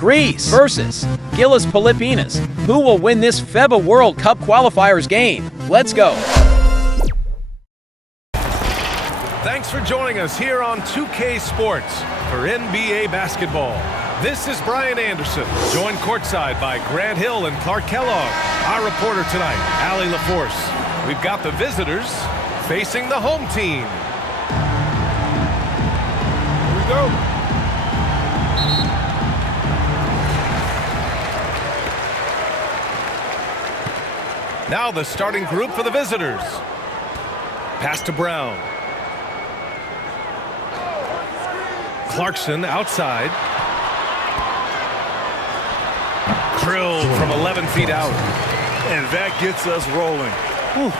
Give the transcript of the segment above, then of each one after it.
Greece versus GILAS Pilipinas. Who will win this FIBA World Cup qualifiers game? Let's go. Thanks for joining us here on 2K Sports for NBA basketball. This is Brian Anderson, joined courtside by Grant Hill and Clark Kellogg. Our reporter tonight, Allie LaForce. We've got the visitors facing the home team. Here we go. Now the starting group for the visitors. Pass to Brown. Clarkson outside. Drilled from 11 feet out. And that gets us rolling. Whew,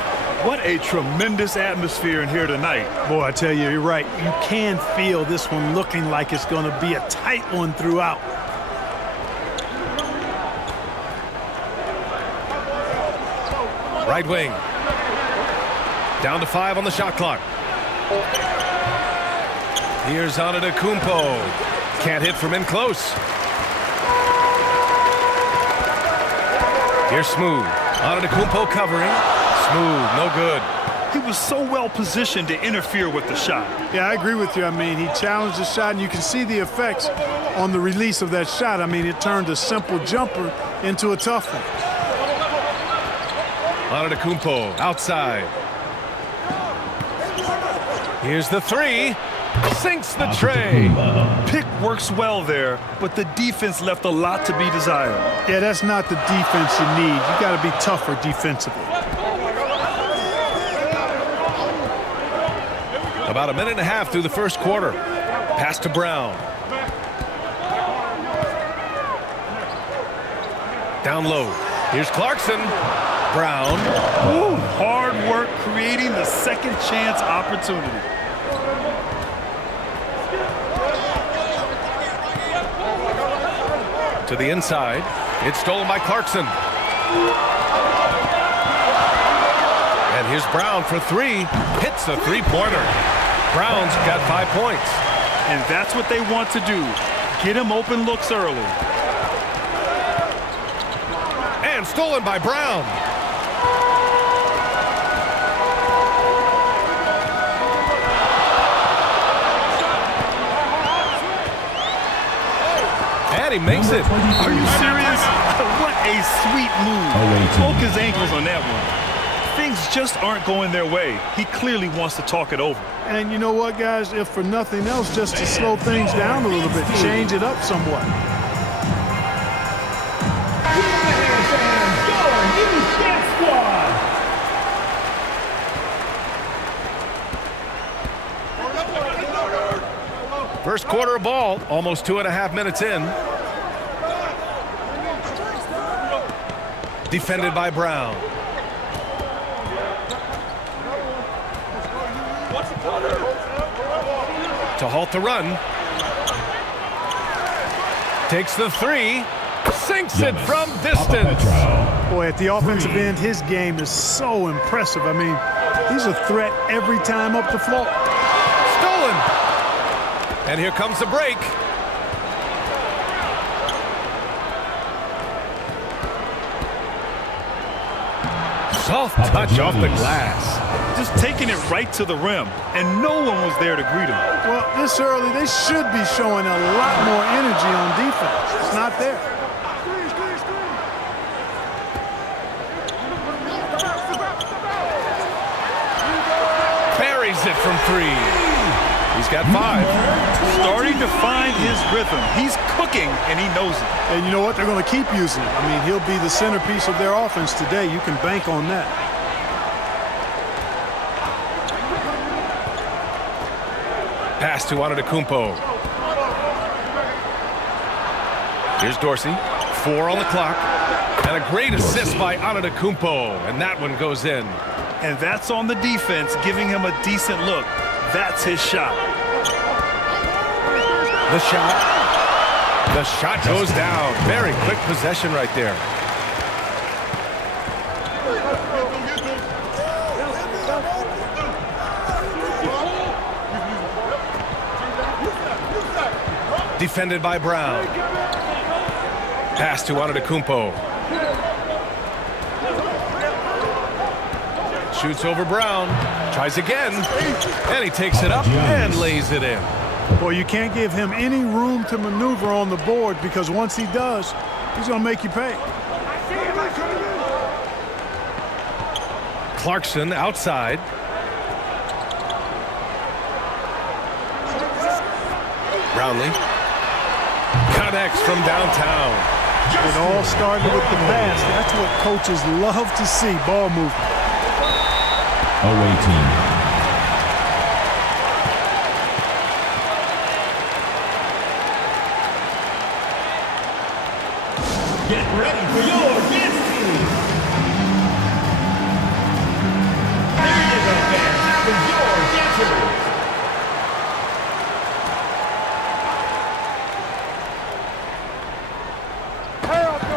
what a tremendous atmosphere in here tonight. Boy, I tell you, you're right. You can feel this one looking like it's going to be a tight one throughout. Right wing. Down to 5 on the shot clock. Here's Antetokounmpo. Can't hit from in close. Here's Smooth. Antetokounmpo covering. Smooth, no good. He was so well positioned to interfere with the shot. Yeah, I agree with you. I mean, he challenged the shot, and you can see the effects on the release of that shot. I mean, it turned a simple jumper into a tough one. Antetokounmpo outside. Here's the three. Sinks the tray. Pick works well there, but the defense left a lot to be desired. Yeah, that's not the defense you need. You got to be tougher defensively. About a minute and a half through the first quarter. Pass to Brown. Down low. Here's Clarkson. Brown. Ooh, hard work creating the second chance opportunity. To the inside. It's stolen by Clarkson. And here's Brown for three. Hits a three-pointer. Brown's got 5 points. And that's what they want to do. Get him open looks early. And stolen by Brown. And he makes it. Are you serious? What a sweet move. Broke his ankles on that one. Things just aren't going their way. He clearly wants to talk it over. And you know what, guys? If for nothing else, just to slow things down a little bit, change it up somewhat. First quarter of ball, almost 2.5 minutes in. Defended by Brown. To halt the run. Takes the three. Sinks it from distance. Boy, at the offensive end, his game is so impressive. I mean, he's a threat every time up the floor. Stolen. And here comes the break. Soft touch off the glass. Just taking it right to the rim, and no one was there to greet him. Well, this early, they should be showing a lot more energy on defense. It's not there. Buries it from three. He's got 5. Starting to find his rhythm. He's cooking, and he knows it. And you know what? They're going to keep using him. I mean, he'll be the centerpiece of their offense today. You can bank on that. Pass to Antetokounmpo. Here's Dorsey. 4 on the clock. And a great assist by Antetokounmpo. And that one goes in. And that's on the defense, giving him a decent look. That's his shot. The shot. The shot goes down. Very quick possession right there. Defended by Brown. Pass to Antetokounmpo. Shoots over Brown. Tries again. And he takes it up and lays it in. Well, you can't give him any room to maneuver on the board because once he does, he's going to make you pay. Clarkson outside. Brownlee connects from downtown. It all started with the pass. That's what coaches love to see, ball movement. Away team. Get ready for your dance team. Here you go, fans, with your dancers.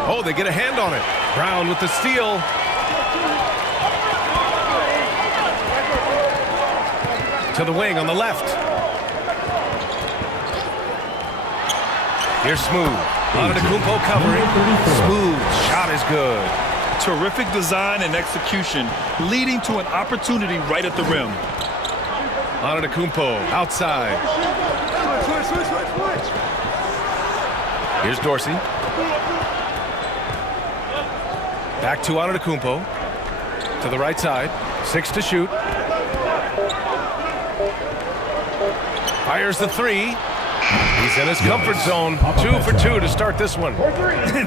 Oh, they get a hand on it. Brown with the steal. To the wing on the left. Here's Smooth. Antetokounmpo covering. Smooth shot is good. Terrific design and execution, leading to an opportunity right at the rim. Antetokounmpo outside. Here's Dorsey. Back to Antetokounmpo. To the right side. 6 to shoot. Fires the 3. He's in his comfort zone. 2 for 2 to start this one.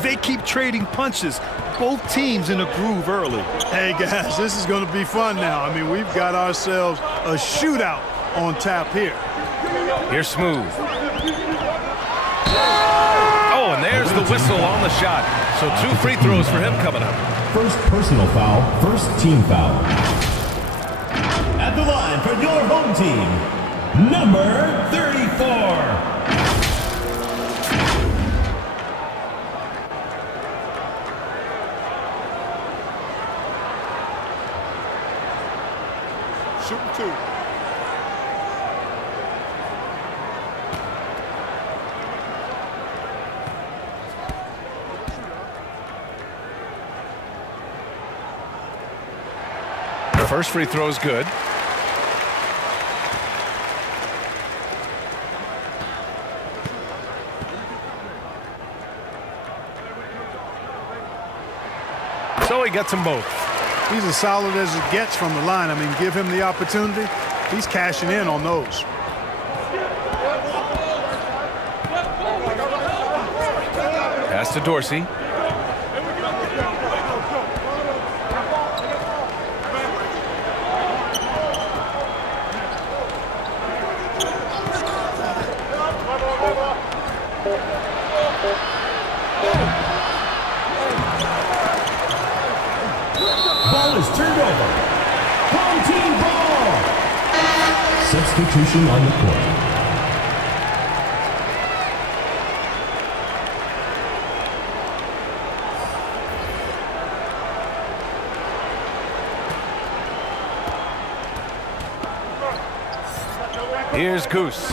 They keep trading punches. Both teams in a groove early. Hey, guys, this is going to be fun now. I mean, we've got ourselves a shootout on tap here. Here's Smooth. Oh, and there's the whistle on the shot. So 2 free throws for him coming up. First personal foul, first team foul. At the line for your home team, number 34. Shooting 2. First free throw is good. So he gets them both. He's as solid as it gets from the line. I mean, give him the opportunity. He's cashing in on those. Pass to Dorsey. Ball is turned over. Home team ball. Substitution on the court. Here's Goose.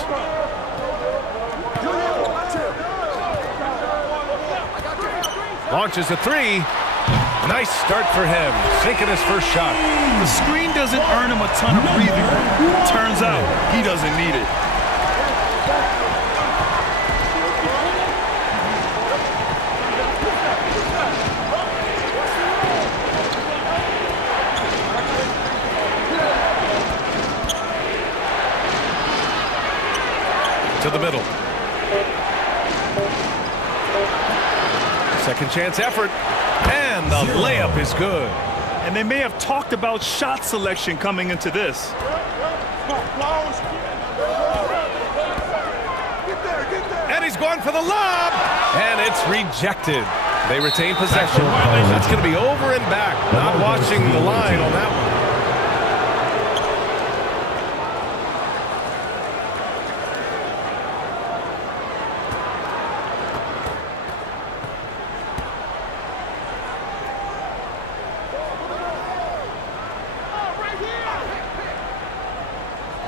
Launches a 3. Nice start for him. Sinking his first shot. The screen doesn't earn him a ton of breathing room. Turns out he doesn't need it. To the middle. Second chance effort. And the layup is good. And they may have talked about shot selection coming into this. And he's going for the lob. And it's rejected. They retain possession. That's going to be over and back. Not watching the line on that one.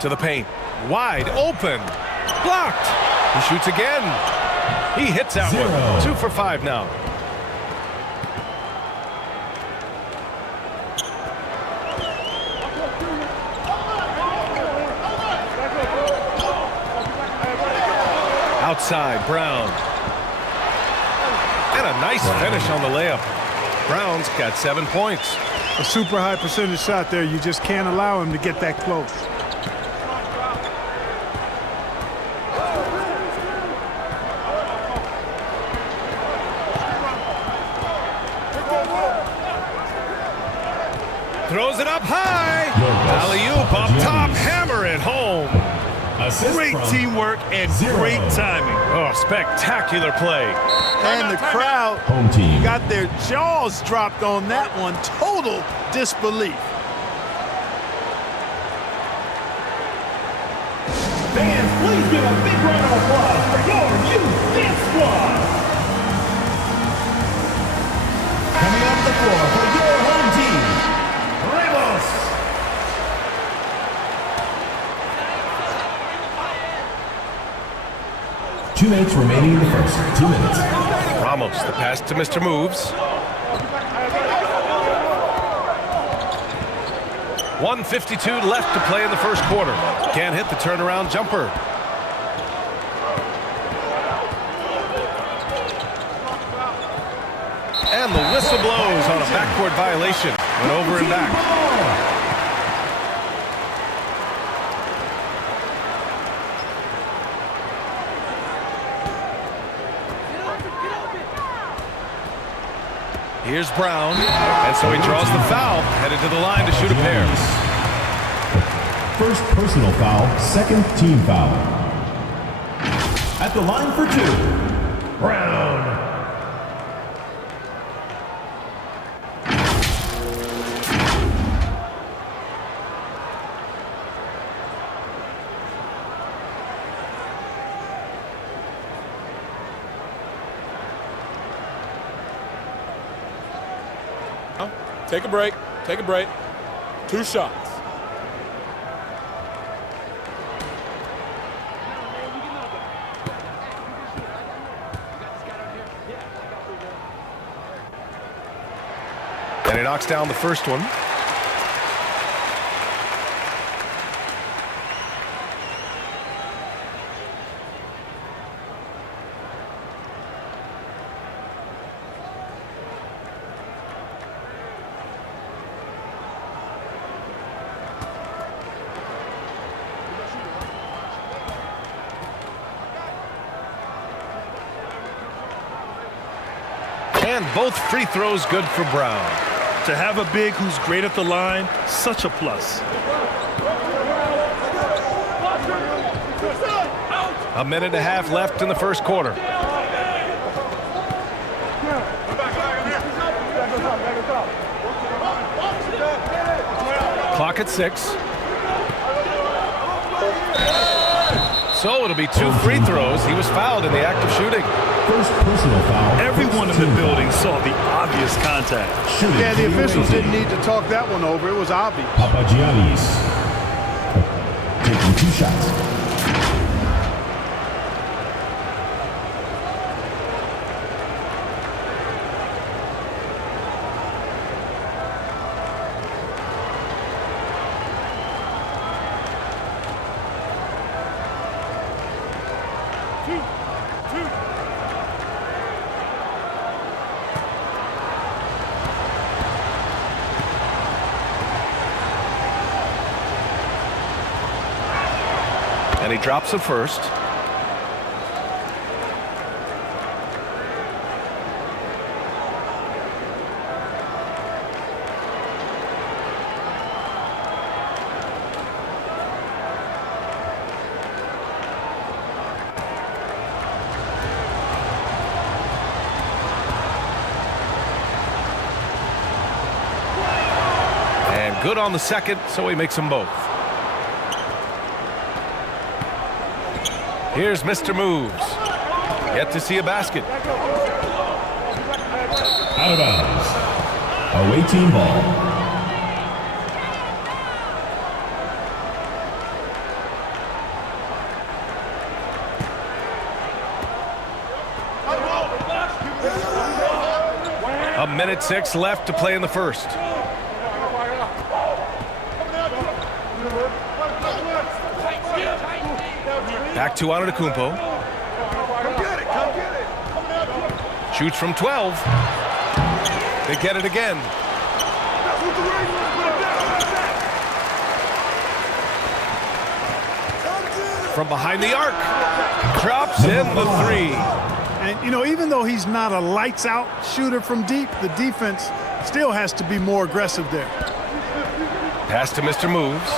To the paint. Wide open. Blocked. He shoots again. He hits that one. 2 for 5 now. Outside, Brown. And a nice finish on the layup. Brown's got 7 points. A super high percentage shot there. You just can't allow him to get that close. Throws it up high. Alley-oop up top. Hammer it home. Great teamwork and great timing. Oh, spectacular play. And the crowd Home team. got their jaws dropped on that one. Total disbelief. Fans, please give a big round of applause for your youth dance squad. Coming off the floor for your home team, Ramos. 2 minutes remaining in the first. 2 minutes. Ramos, the pass to Mr. Moves. 1:52 left to play in the first quarter. Can't hit the turnaround jumper. And the whistle blows on a backcourt violation. Went over and back. Here's Brown, and so he draws the foul, headed to the line to shoot a pair. First personal foul, second team foul. At the line for 2, Brown. Take a break. Take a break. 2 shots. And he knocks down the first one. And both free throws good for Brown. To have a big who's great at the line, such a plus. A minute and a half left in the first quarter. Clock at 6. So it'll be 2 free throws. He was fouled in the act of shooting. First personal foul. Everyone in the building saw the obvious contact. Shooting. Yeah, the officials didn't need to talk that one over. It was obvious. Papagiannis. Taking 2 shots. And he drops it first. And good on the second, so he makes them both. Here's Mr. Moves. Yet to see a basket. Out of bounds. Away team ball. A minute 6 left to play in the first. Back to Antetokounmpo. Shoots from 12. They get it again. From behind the arc. Drops in the 3. And, you know, even though he's not a lights-out shooter from deep, the defense still has to be more aggressive there. Pass to Mr. Moves.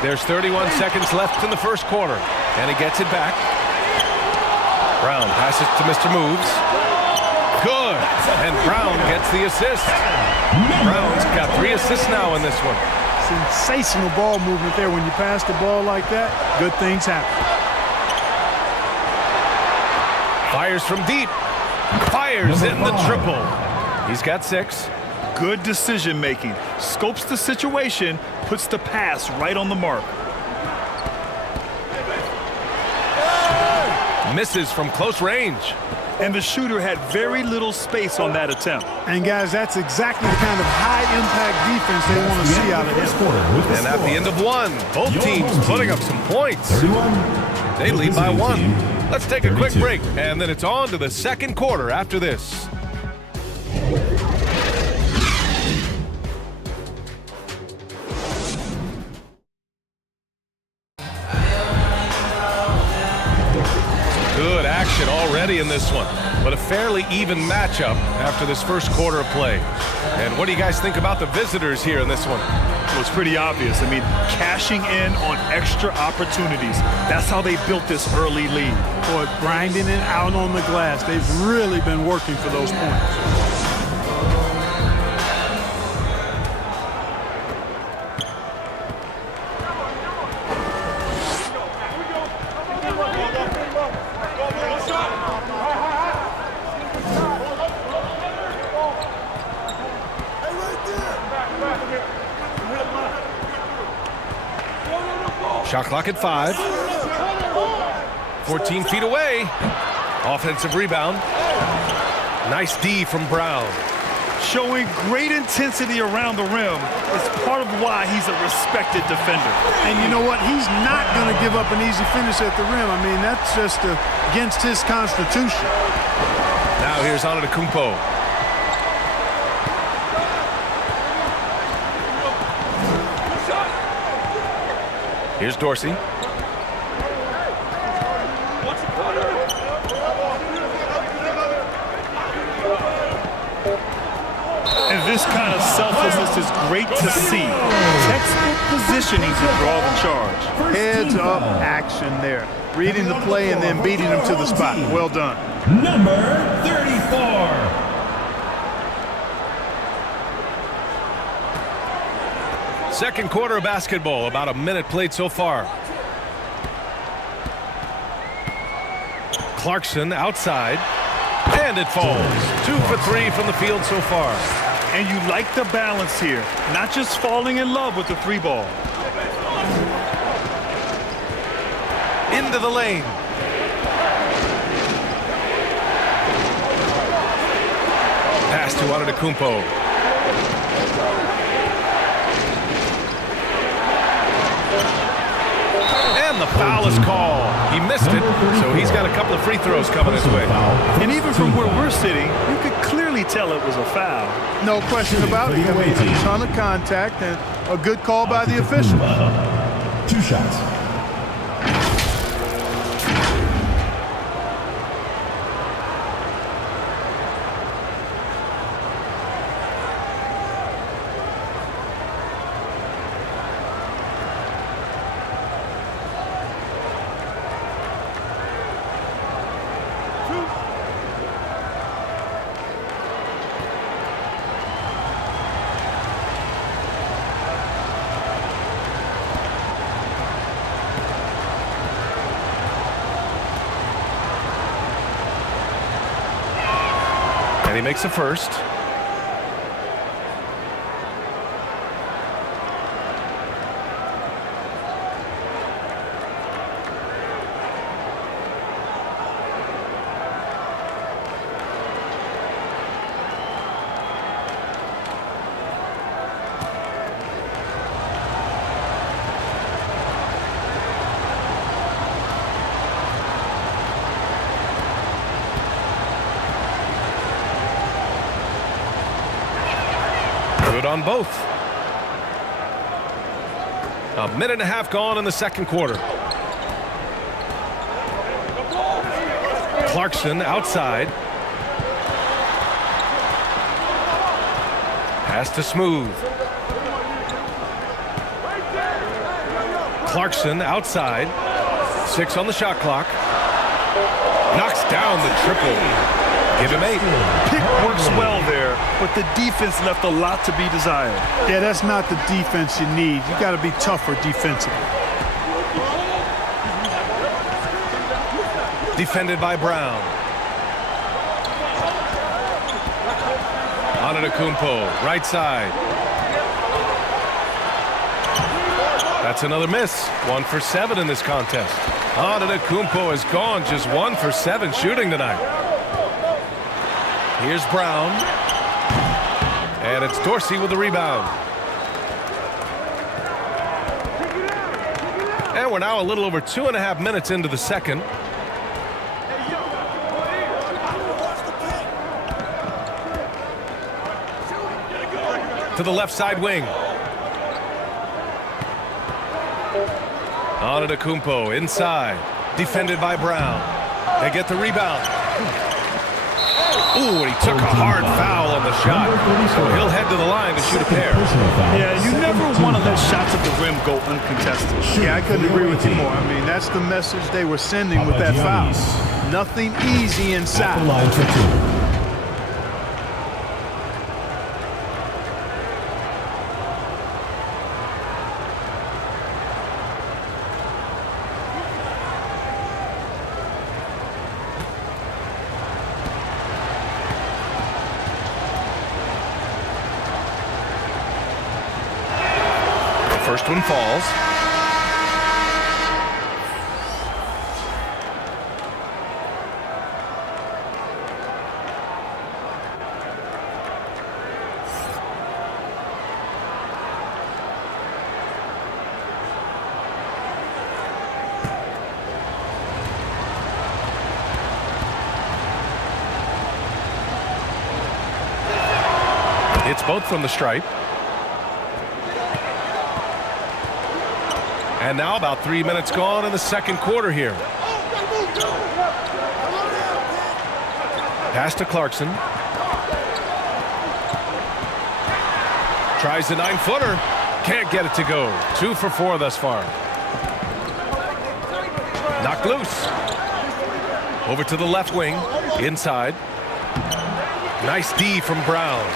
There's 31 seconds left in the first quarter, and he gets it back. Brown passes to Mr. Moves. Good, and Brown gets the assist. Brown's got 3 assists now in this one. Sensational ball movement there. When you pass the ball like that, good things happen. Fires from deep. Fires in the triple. He's got 6. Good decision making. Scopes the situation, puts the pass right on the mark. Misses from close range. And the shooter had very little space on that attempt. And guys, that's exactly the kind of high-impact defense they want to see out of him. And at the end of 1, both teams putting up some points. They lead by 1. Let's take a quick break, and then it's on to the second quarter after this. Good action already in this one, but a fairly even matchup after this first quarter of play. And what do you guys think about the visitors here in this one? Well, it's pretty obvious. I mean, cashing in on extra opportunities. That's how they built this early lead. Boy, grinding it out on the glass. They've really been working for those points. Shot clock at 5. 14 feet away. Offensive rebound. Nice D from Brown. Showing great intensity around the rim is part of why he's a respected defender. And you know what? He's not going to give up an easy finish at the rim. I mean, that's just against his constitution. Now here's Antetokounmpo. Here's Dorsey. And this kind of selflessness is great to see. Textbook positioning to draw the charge. Heads up action there. Reading the play and then beating him to the spot. Well done. Number 34. Second quarter of basketball, about a minute played so far. Clarkson outside, and it falls. 2 for 3 from the field so far. And you like the balance here, not just falling in love with the 3 ball. Into the lane. Pass to Antetokounmpo. And the foul is called. He missed it, so he's got a couple of free throws coming his way. And even from where we're sitting, you could clearly tell it was a foul. No question about it. I mean, a ton of contact and a good call by the officials. 2 shots. And he makes a first. on both. A minute and a half gone in the second quarter. Clarkson outside. Pass to Smooth. Clarkson outside. 6 on the shot clock. Knocks down the triple. Give him 8. Pick works well there, but the defense left a lot to be desired. Yeah, that's not the defense you need. You got to be tougher defensively. Defended by Brown. Antetokounmpo, right side. That's another miss. 1 for 7 in this contest. Antetokounmpo has gone just 1 for 7 shooting tonight. Here's Brown. And it's Dorsey with the rebound. And we're now a little over 2.5 minutes into the second. To the left side wing. Antetokounmpo inside. Defended by Brown. They get the rebound. Ooh, and he took a hard foul on the shot. So he'll head to the line to shoot a pair. Yeah, you never want to let shots at the rim go uncontested. Yeah, I couldn't agree with you more. I mean, that's the message they were sending with that foul. Nothing easy inside. Line for 2. First one falls. It's both from the stripe. And now about 3 minutes gone in the second quarter here. Pass to Clarkson. Tries the 9-footer. Can't get it to go. 2 for 4 thus far. Knocked loose. Over to the left wing. Inside. Nice D from Brown.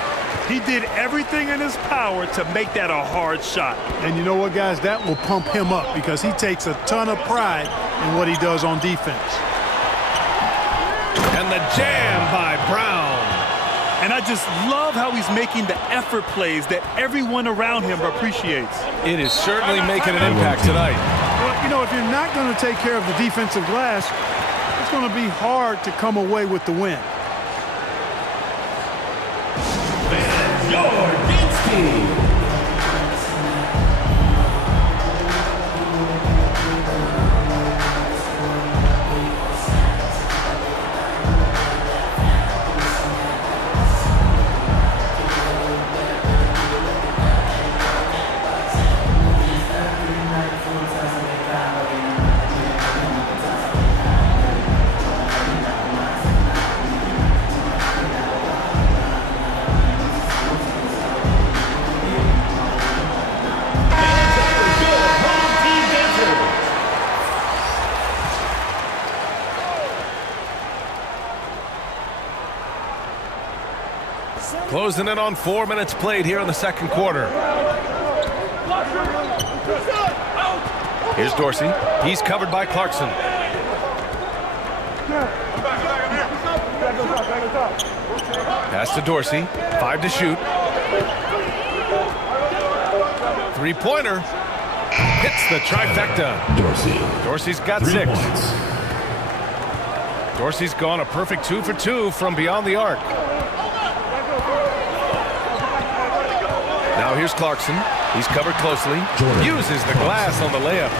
He did everything in his power to make that a hard shot. And you know what, guys? That will pump him up because he takes a ton of pride in what he does on defense. And the jam by Brown. And I just love how he's making the effort plays that everyone around him appreciates. It is certainly making an impact tonight. Well, you know, if you're not going to take care of the defensive glass, it's going to be hard to come away with the win. Closing in on 4 minutes played here in the second quarter. Here's Dorsey. He's covered by Clarkson. Pass to Dorsey. 5 to shoot. 3-pointer. Hits the trifecta. Dorsey's got 6. Dorsey's gone a perfect 2 for 2 from beyond the arc. Now here's Clarkson. He's covered closely. Uses the glass on the layup.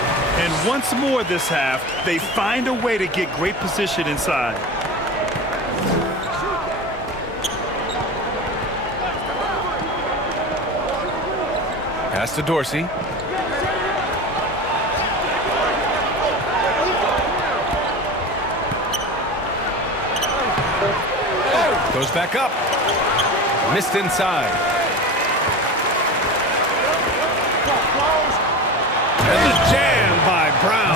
And once more this half, they find a way to get great position inside. Pass to Dorsey. Goes back up. Missed inside. And the jam by Brown.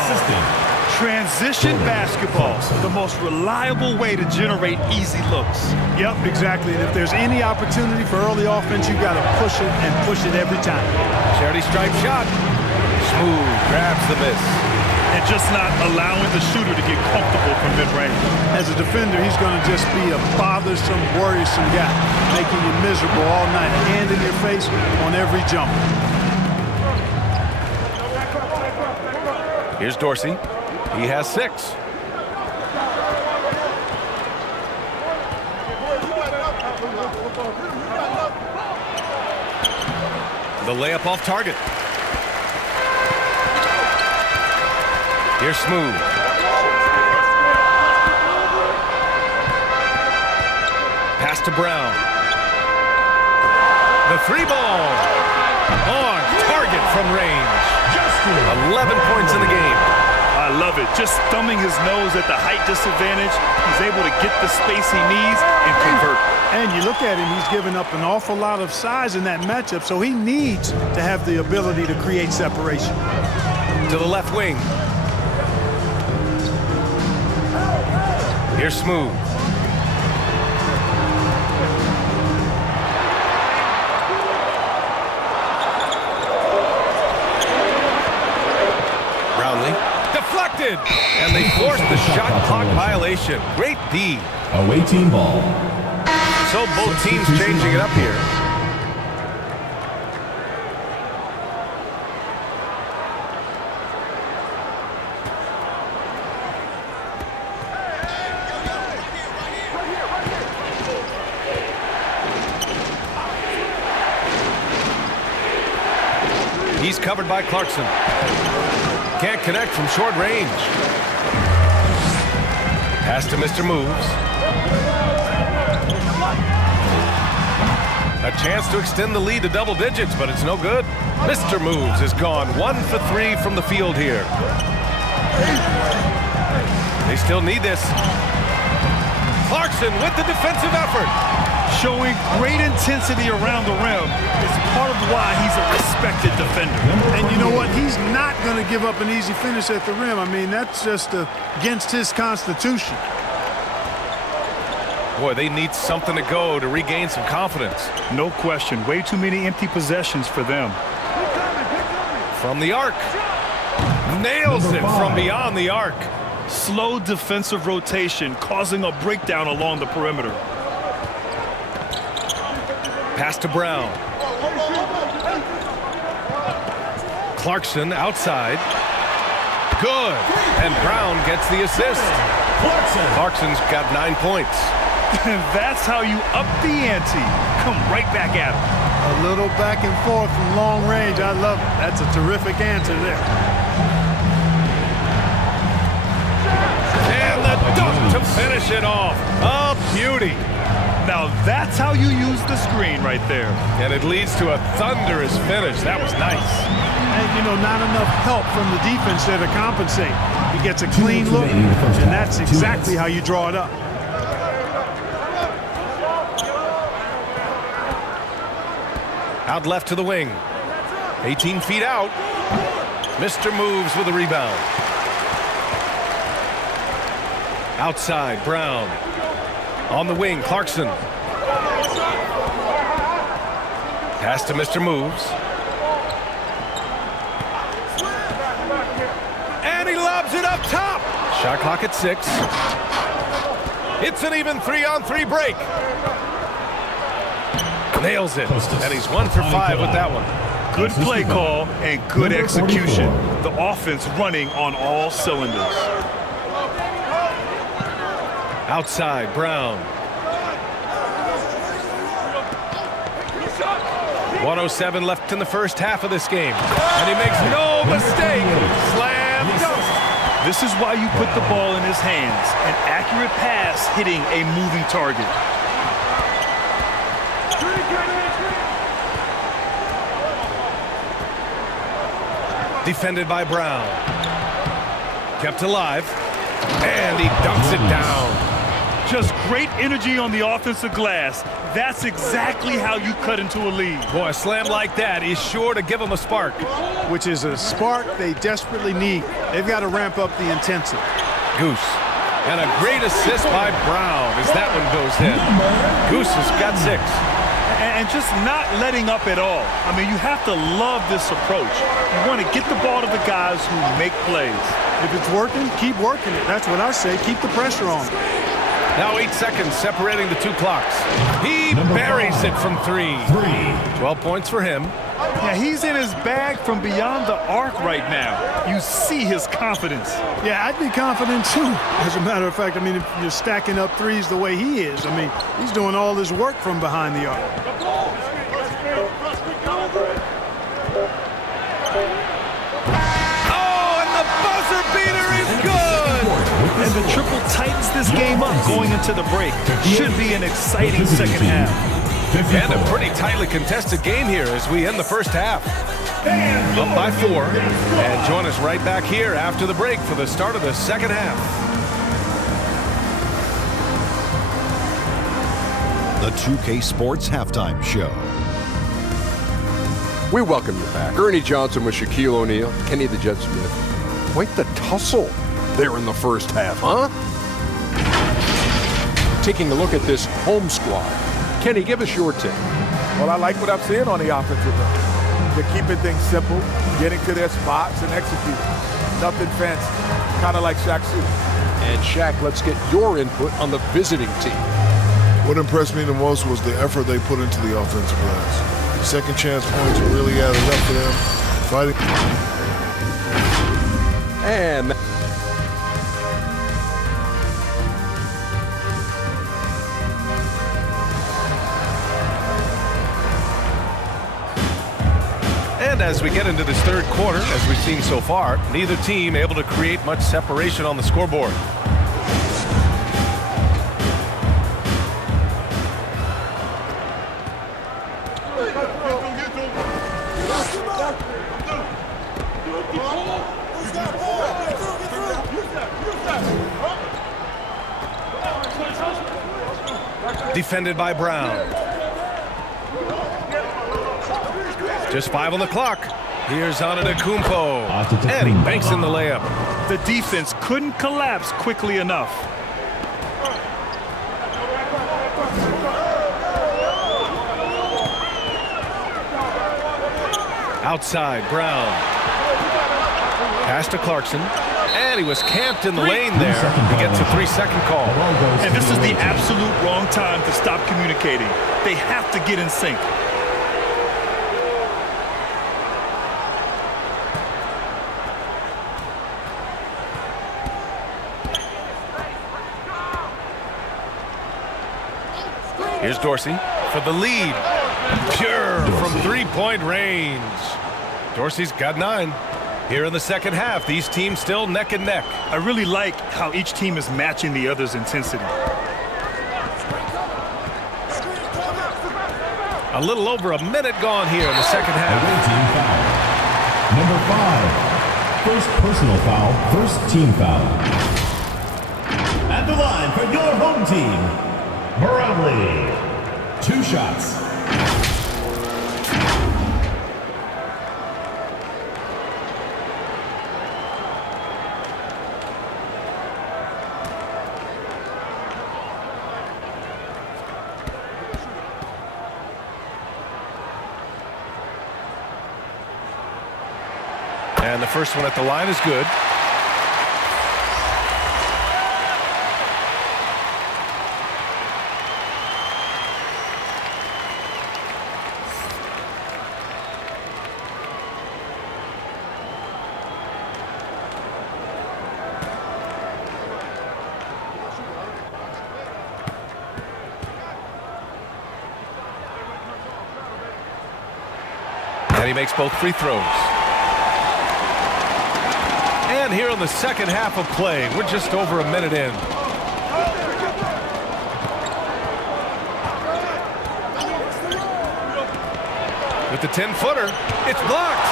Transition basketball, the most reliable way to generate easy looks. Yep, exactly. And if there's any opportunity for early offense, you got to push it and push it every time. Charity stripe shot. Smooth, grabs the miss. And just not allowing the shooter to get comfortable from mid-range. As a defender, he's going to just be a bothersome, worrisome guy, making you miserable all night, a hand in your face on every jump. Here's Dorsey. He has 6. The layup off target. Here's Smooth. Pass to Brown. The 3-ball. On target from range. 11 points in the game. I love it. Just thumbing his nose at the height disadvantage. He's able to get the space he needs and convert. And you look at him, he's given up an awful lot of size in that matchup, so he needs to have the ability to create separation. To the left wing. Here's Smooth. Brownlee. Deflected! And they forced the shot clock violation. Great D. Away team ball. So both teams changing it up here. He's covered by Clarkson. Can't connect from short range. Pass to Mr. Moves. A chance to extend the lead to double digits, but it's no good. Mr. Moves has gone 1 for 3 from the field here. They still need this. Clarkson with the defensive effort. Showing great intensity around the rim is part of why he's a respected defender. And you know what? He's not going to give up an easy finish at the rim. I mean, that's just against his constitution. Boy, they need something to go to regain some confidence. No question. Way too many empty possessions for them. From the arc. Nails it from beyond the arc. Slow defensive rotation causing a breakdown along the perimeter. Pass to Brown. Clarkson outside. Good. And Brown gets the assist. Clarkson's got 9 points. And that's how you up the ante. Come right back at him. A little back and forth from long range. I love it. That's a terrific answer there. And the dunk to finish it off. A beauty. Now that's how you use the screen right there. And it leads to a thunderous finish. That was nice. And, you know, not enough help from the defense there to compensate. He gets a clean look, and that's exactly how you draw it up. Out left to the wing. 18 feet out. Mr. Moves with a rebound. Outside, Brown. On the wing, Clarkson. Pass to Mr. Moves. And he lobs it up top. Shot clock at 6. It's an even 3-on-3 break. Nails it. And he's 1 for 5 with that one. Good play call and good execution. The offense running on all cylinders. Outside, Brown. 1:07 left in the first half of this game. And he makes no mistake. Slam dunk. This is why you put the ball in his hands. An accurate pass hitting a moving target. Defended by Brown. Kept alive. And he dunks it down. Just great energy on the offensive glass. That's exactly how you cut into a lead. Boy, a slam like that is sure to give them a spark. Which is a spark they desperately need. They've got to ramp up the intensity. Goose. And a great assist by Brown as that one goes in. Goose has got 6. And just not letting up at all. I mean, you have to love this approach. You want to get the ball to the guys who make plays. If it's working, keep working it. That's what I say. Keep the pressure on. Now 8 seconds separating the 2 clocks. He buries it from 3. 12 points for him. Yeah, he's in his bag from beyond the arc right now. You see his confidence. Yeah, I'd be confident too. As a matter of fact, I mean, if you're stacking up threes the way he is, I mean, he's doing all this work from behind the arc. Oh, and the buzzer beater is good! And the triple tightens this game up going into the break. Should be an exciting second half. And a pretty tightly contested game here as we end the first half. Up by 4. And join us right back here after the break for the start of the second half. The 2K Sports Halftime Show. We welcome you back. Ernie Johnson with Shaquille O'Neal, Kenny the Jet Smith. Quite the tussle there in the first half, huh? Taking a look at this home squad. Kenny, give us your take. Well, I like what I'm seeing on the offensive end. They're keeping things simple, getting to their spots and executing. Nothing fancy, kind of like Shaq's suit. And Shaq, let's get your input on the visiting team. What impressed me the most was the effort they put into the offensive glass. Second chance points are really added up for them. Fighting. And as we get into this third quarter, as we've seen so far, neither team able to create much separation on the scoreboard. Defended by Brown. Just 5 on the clock. Here's Antetokounmpo. And he banks in the layup. The defense couldn't collapse quickly enough. Outside, Brown. Pass to Clarkson. And he was camped in the lane there. He gets a 3-second call. And this is the absolute wrong time to stop communicating. They have to get in sync. Here's Dorsey for the lead. Pure from 3-point range. Dorsey's got 9. Here in the second half, these teams still neck and neck. I really like how each team is matching the other's intensity. A little over a minute gone here in the second half. Number 5. First personal foul, first team foul. At the line for your home team, Barangay. 2 shots. And the first one at the line is good. And he makes both free throws. And here in the second half of play, we're just over a minute in. With the 10-footer, it's blocked.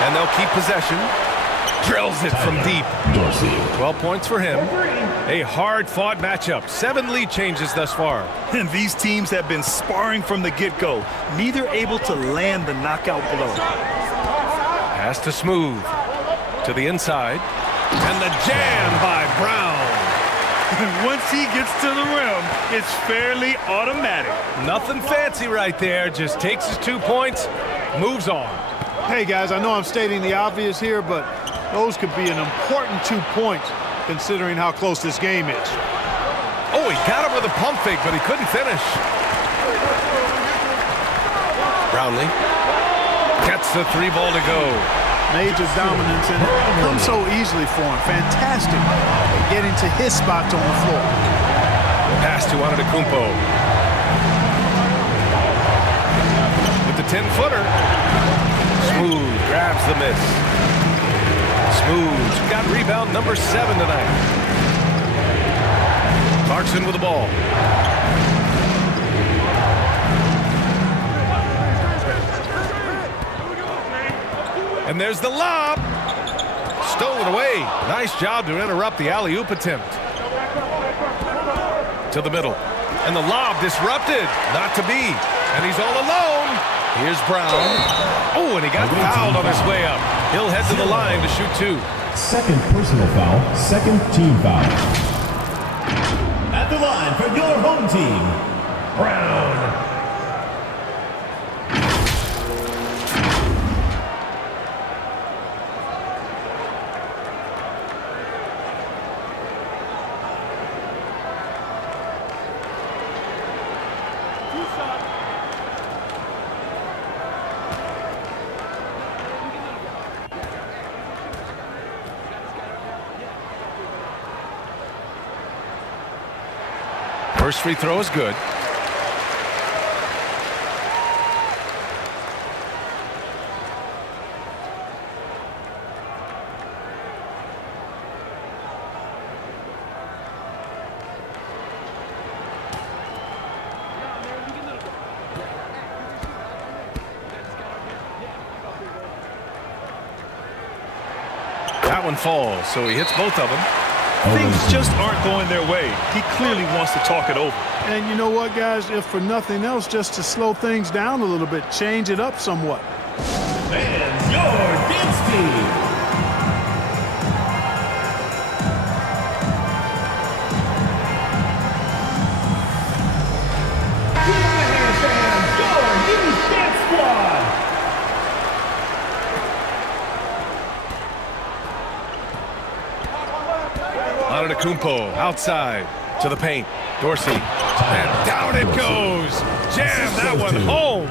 And they'll keep possession. Drills it from deep. 12 points for him. A hard-fought matchup. 7 lead changes thus far. And these teams have been sparring from the get-go. Neither able to land the knockout blow. Pass to Smooth. To the inside. And the jam by Brown. Once he gets to the rim, it's fairly automatic. Nothing fancy right there. Just takes his 2 points, moves on. Hey, guys, I know I'm stating the obvious here, but those could be an important 2 points considering how close this game is. Oh, he got him with a pump fake, but he couldn't finish. Brownlee gets the 3 ball to go. Major dominance, and it comes so easily for him. Fantastic at getting to his spots on the floor. Pass to Antetokounmpo. With the 10-footer. Smooth grabs the miss. Smooth got rebound number 7 tonight. Clarkson with the ball. And there's the lob. Stolen away. Nice job to interrupt the alley-oop attempt. To the middle. And the lob disrupted. Not to be. And he's all alone. Here's Brown. Oh, and he got fouled on his way up. He'll head to the line to shoot 2. Second personal foul, second team foul. At the line for your home team, Brown. First free throw is good. That one falls, so he hits both of them. Things just aren't going their way. He clearly wants to talk it over. And you know what, guys? If for nothing else, just to slow things down a little bit, change it up somewhat. And your dance team. Give him a hand, fans. Your new dance squad. Antetokounmpo outside to the paint. Dorsey. And down it goes. Jam that one home.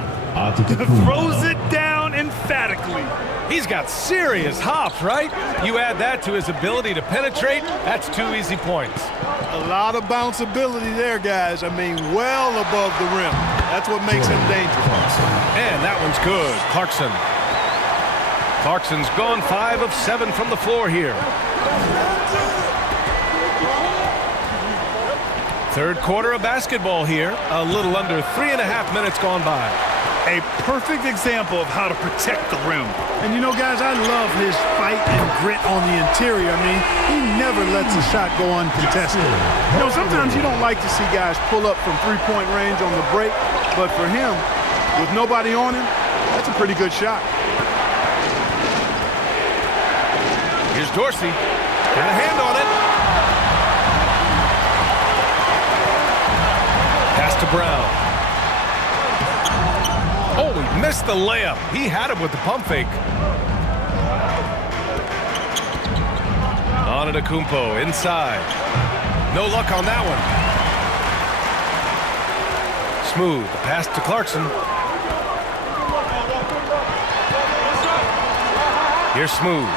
Throws it down emphatically. He's got serious hops, right? You add that to his ability to penetrate, that's 2 easy points. A lot of bounceability there, guys. I mean, well above the rim. That's what makes him dangerous. And that one's good. Clarkson. Clarkson's gone 5 of 7 from the floor here. Third quarter of basketball here. A little under 3.5 minutes gone by. A perfect example of how to protect the rim. And you know, guys, I love his fight and grit on the interior. I mean, he never lets a shot go uncontested. You know, sometimes you don't like to see guys pull up from three-point range on the break, but for him, with nobody on him, that's a pretty good shot. Here's Dorsey. Got a hand on it. Pass to Brown. Oh, he missed the layup. He had him with the pump fake. Antetokounmpo inside. No luck on that one. Smooth. The pass to Clarkson. Here's Smooth.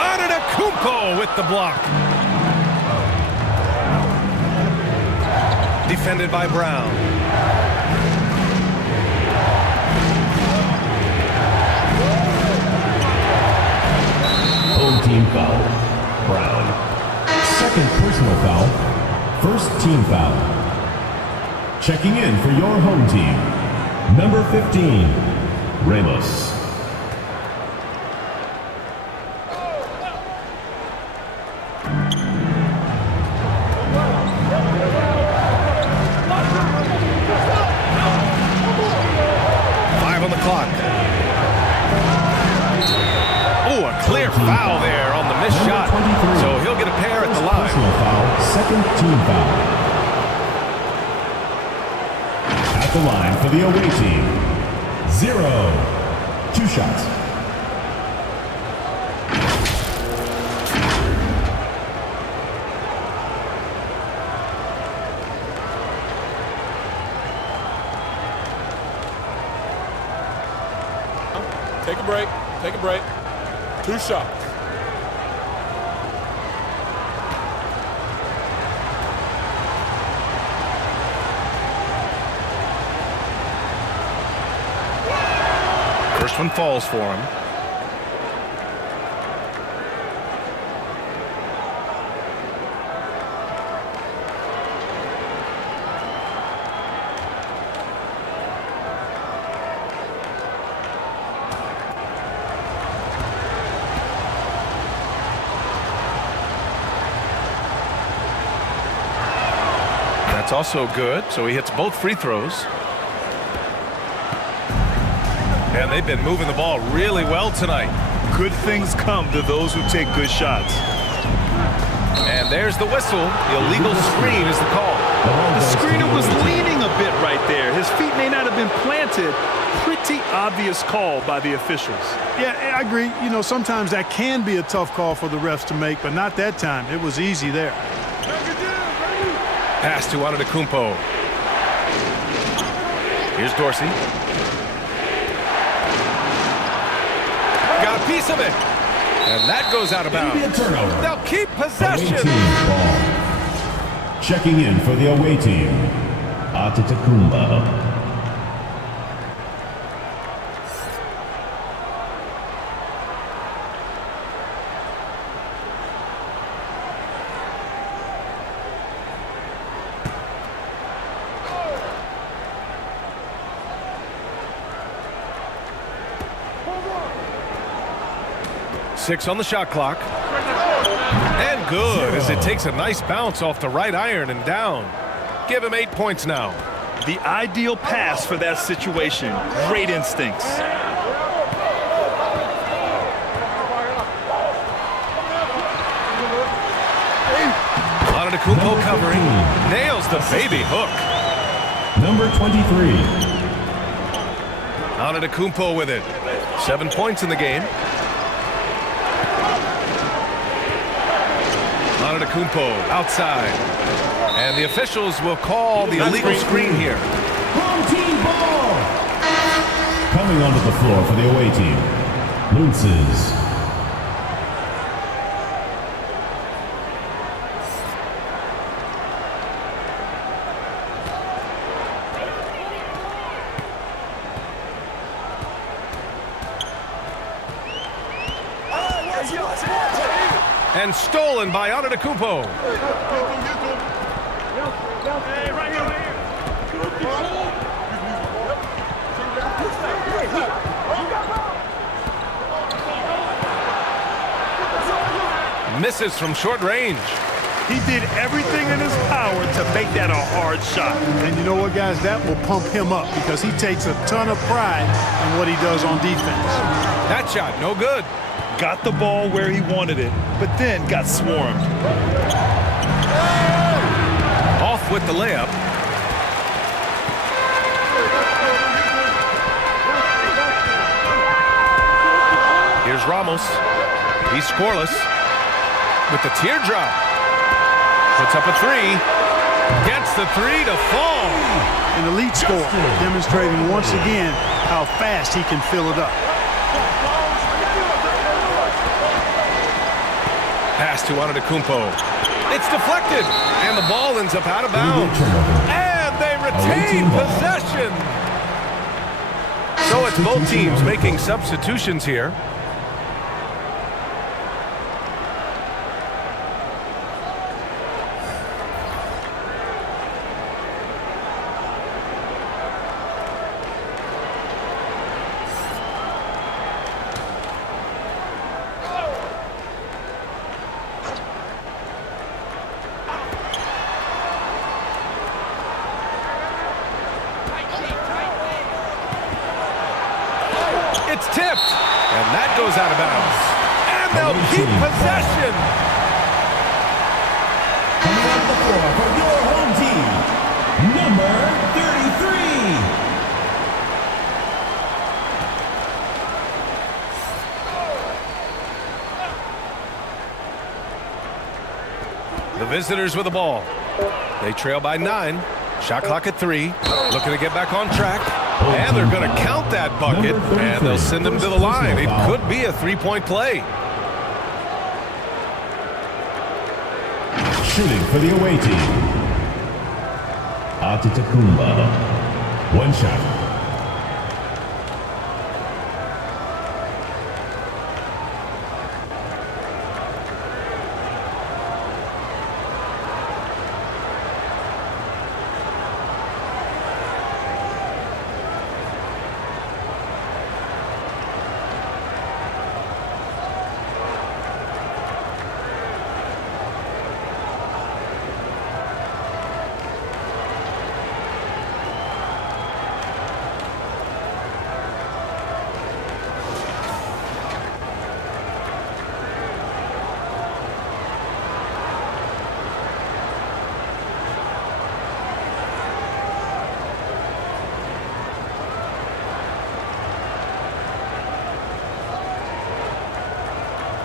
Antetokounmpo with the block. Defended by Brown. Home team foul. Brown. Second personal foul. First team foul. Checking in for your home team, number 15, Ramos. Foul there on the missed shot. So he'll get a pair at the line. Personal foul, second team foul. At the line for the away team, 0. 2 shots. Take a break. Take a break. 2 shots. First one falls for him. That's also good, so he hits both free throws. And they've been moving the ball really well tonight. Good things come to those who take good shots. And there's the whistle. The illegal screen is the call. The screener was leaning a bit right there. His feet may not have been planted. Pretty obvious call by the officials. Yeah, I agree. You know, sometimes that can be a tough call for the refs to make, but not that time. It was easy there. Pass to Antetokounmpo. Here's Dorsey. Got a piece of it. And that goes out of bounds. They'll keep possession. Ball. Checking in for the away team, Antetokounmpo. Six on the shot clock. And good, as it takes a nice bounce off the right iron and down. Give him 8 points now. The ideal pass for that situation. Great instincts. Antetokounmpo covering. Nails the baby hook. Number 23. Antetokounmpo with it. 7 points in the game. Antetokounmpo outside. And the officials will call the illegal screen here. Home team ball. Coming onto the floor for the away team, Lunces. And stolen by Antetokounmpo. Misses from short range. He did everything in his power to make that a hard shot. And you know what, guys? That will pump him up because he takes a ton of pride in what he does on defense. That shot, no good. Got the ball where he wanted it, but then got swarmed. Off with the layup. Here's Ramos. He's scoreless with the teardrop. Puts up a three. Gets the three to fall. An elite scorer, demonstrating once again how fast he can fill it up. Pass to Antetokounmpo. It's deflected, and the ball ends up out of bounds. And they retain possession. So it's both teams making substitutions here. tipped, and that goes out of bounds. And they'll keep possession. Coming on the floor for your home team, number 33. The visitors with the ball. They trail by 9. Shot clock at 3. Looking to get back on track. And they're going to count that bucket, and they'll send them to the line. It could be a three-point play. Shooting for the away team, Antetokounmpo. One shot.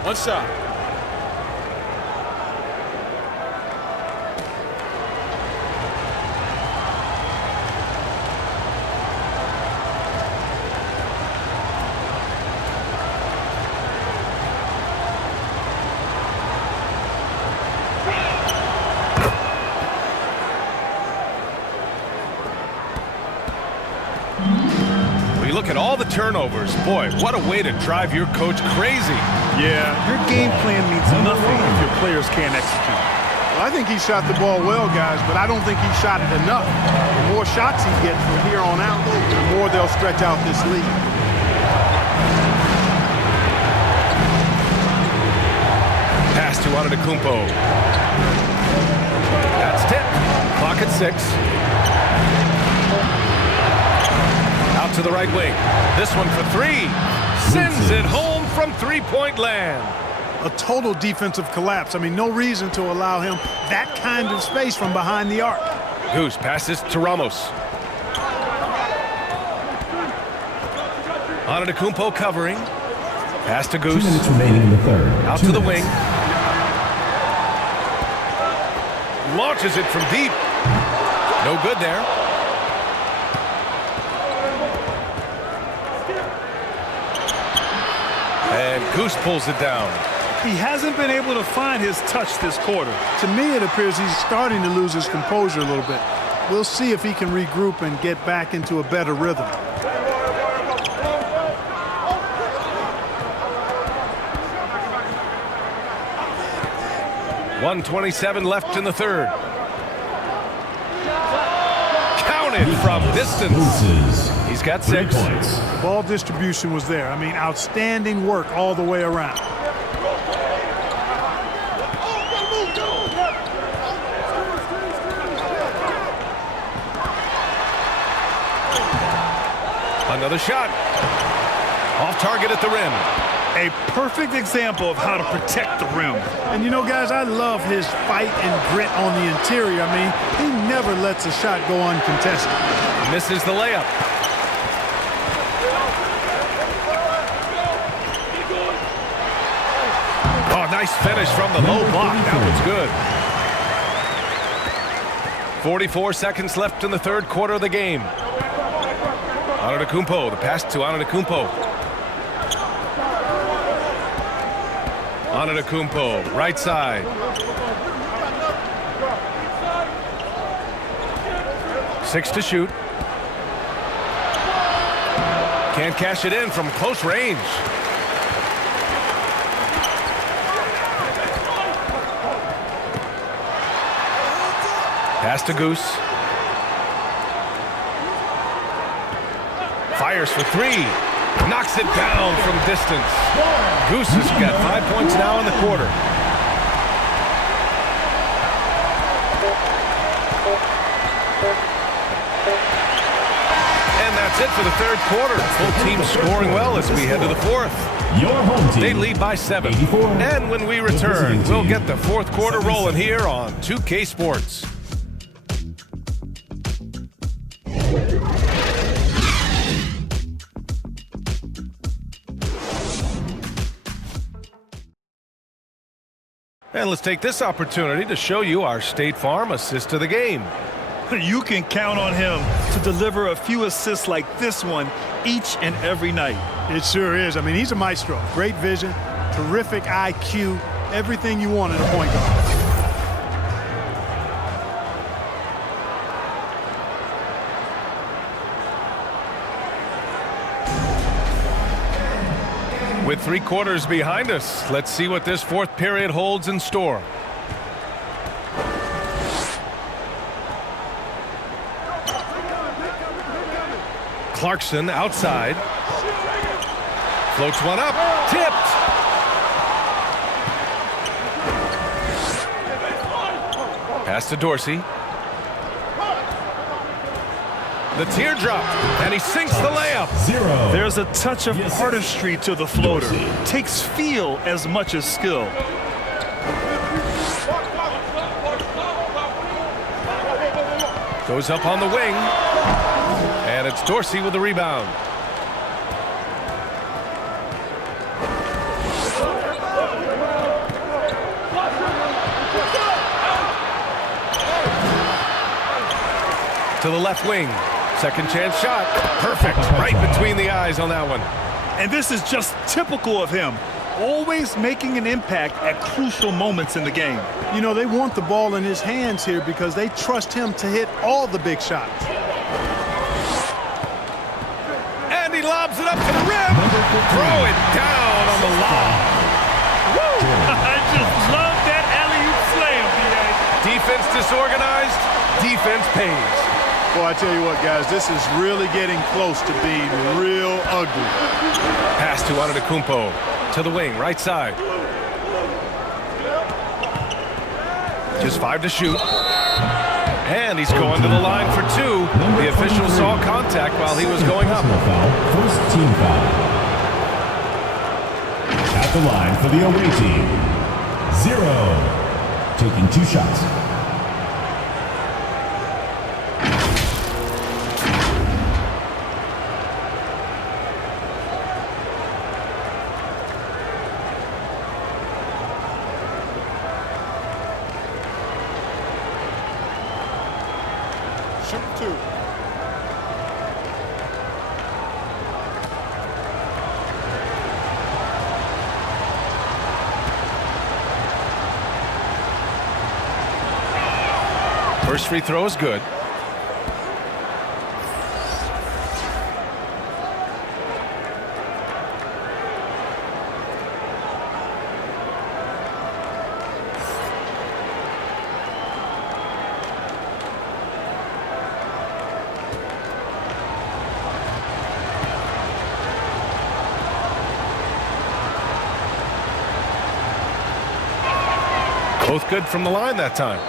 One shot. We look at all the turnovers. Boy, what a way to drive your coach crazy. Yeah, your game plan means nothing if your players can't execute. Well, I think he shot the ball well, guys, but I don't think he shot it enough. The more shots he gets from here on out, the more they'll stretch out this lead. Pass to Antetokounmpo. That's tipped. Clock at 6. Out to the right wing. This one for 3. Sends it home from three-point land. A total defensive collapse. I mean, no reason to allow him that kind of space from behind the arc. Goose passes to Ramos. Antetokounmpo covering. Pass to Goose. 2 minutes remaining in the third. Out to the wing. Launches it from deep. No good there. And Goose pulls it down. He hasn't been able to find his touch this quarter. To me, it appears he's starting to lose his composure a little bit. We'll see if he can regroup and get back into a better rhythm. .127 left in the third. Counted from distance. He's got 6. The ball distribution was there. I mean, outstanding work all the way around. Another shot. Off target at the rim. A perfect example of how to protect the rim. And you know, guys, I love his fight and grit on the interior. I mean, he never lets a shot go uncontested. Misses the layup. Oh, nice finish from the low block. That was good. 44 seconds left in the third quarter of the game. Antetokounmpo, the pass to Antetokounmpo. Antetokounmpo, right side. Six to shoot. Can't cash it in from close range. Pass to Goose. Fires for 3. Knocks it down from distance. Goose has got 5 points now in the quarter. And that's That's it for the third quarter. Both teams scoring well as we head to the fourth. Your home team. They lead by 7. 84. And when we return, we'll get the fourth quarter rolling here on 2K Sports. And let's take this opportunity to show you our State Farm assist of the game. You can count on him to deliver a few assists like this one each and every night. It sure is. I mean, he's a maestro. Great vision, terrific IQ, everything you want in a point guard. With 3 quarters behind us, let's see what this fourth period holds in store. Clarkson outside. Floats one up. Tipped. Pass to Dorsey. The teardrop, and he sinks the layup. 0. There's a touch of artistry to the floater. Takes feel as much as skill. Goes up on the wing. And it's Dorsey with the rebound. To the left wing. Second chance shot. Perfect. Right between the eyes on that one. And this is just typical of him. Always making an impact at crucial moments in the game. You know, they want the ball in his hands here because they trust him to hit all the big shots. And he lobs it up to the rim. Throw it down on the lob. Woo! I just love that alley-oop slam, PA. Defense disorganized. Defense pays. Boy, I tell you what, guys, this is really getting close to being real ugly. Pass to Antetokounmpo. To the wing, right side. Just 5 to shoot. And he's going to the line for 2. The official saw contact while he was going up. First team foul. At the line for the away team. 0. Taking 2 shots. First free throw is good. Both good from the line that time.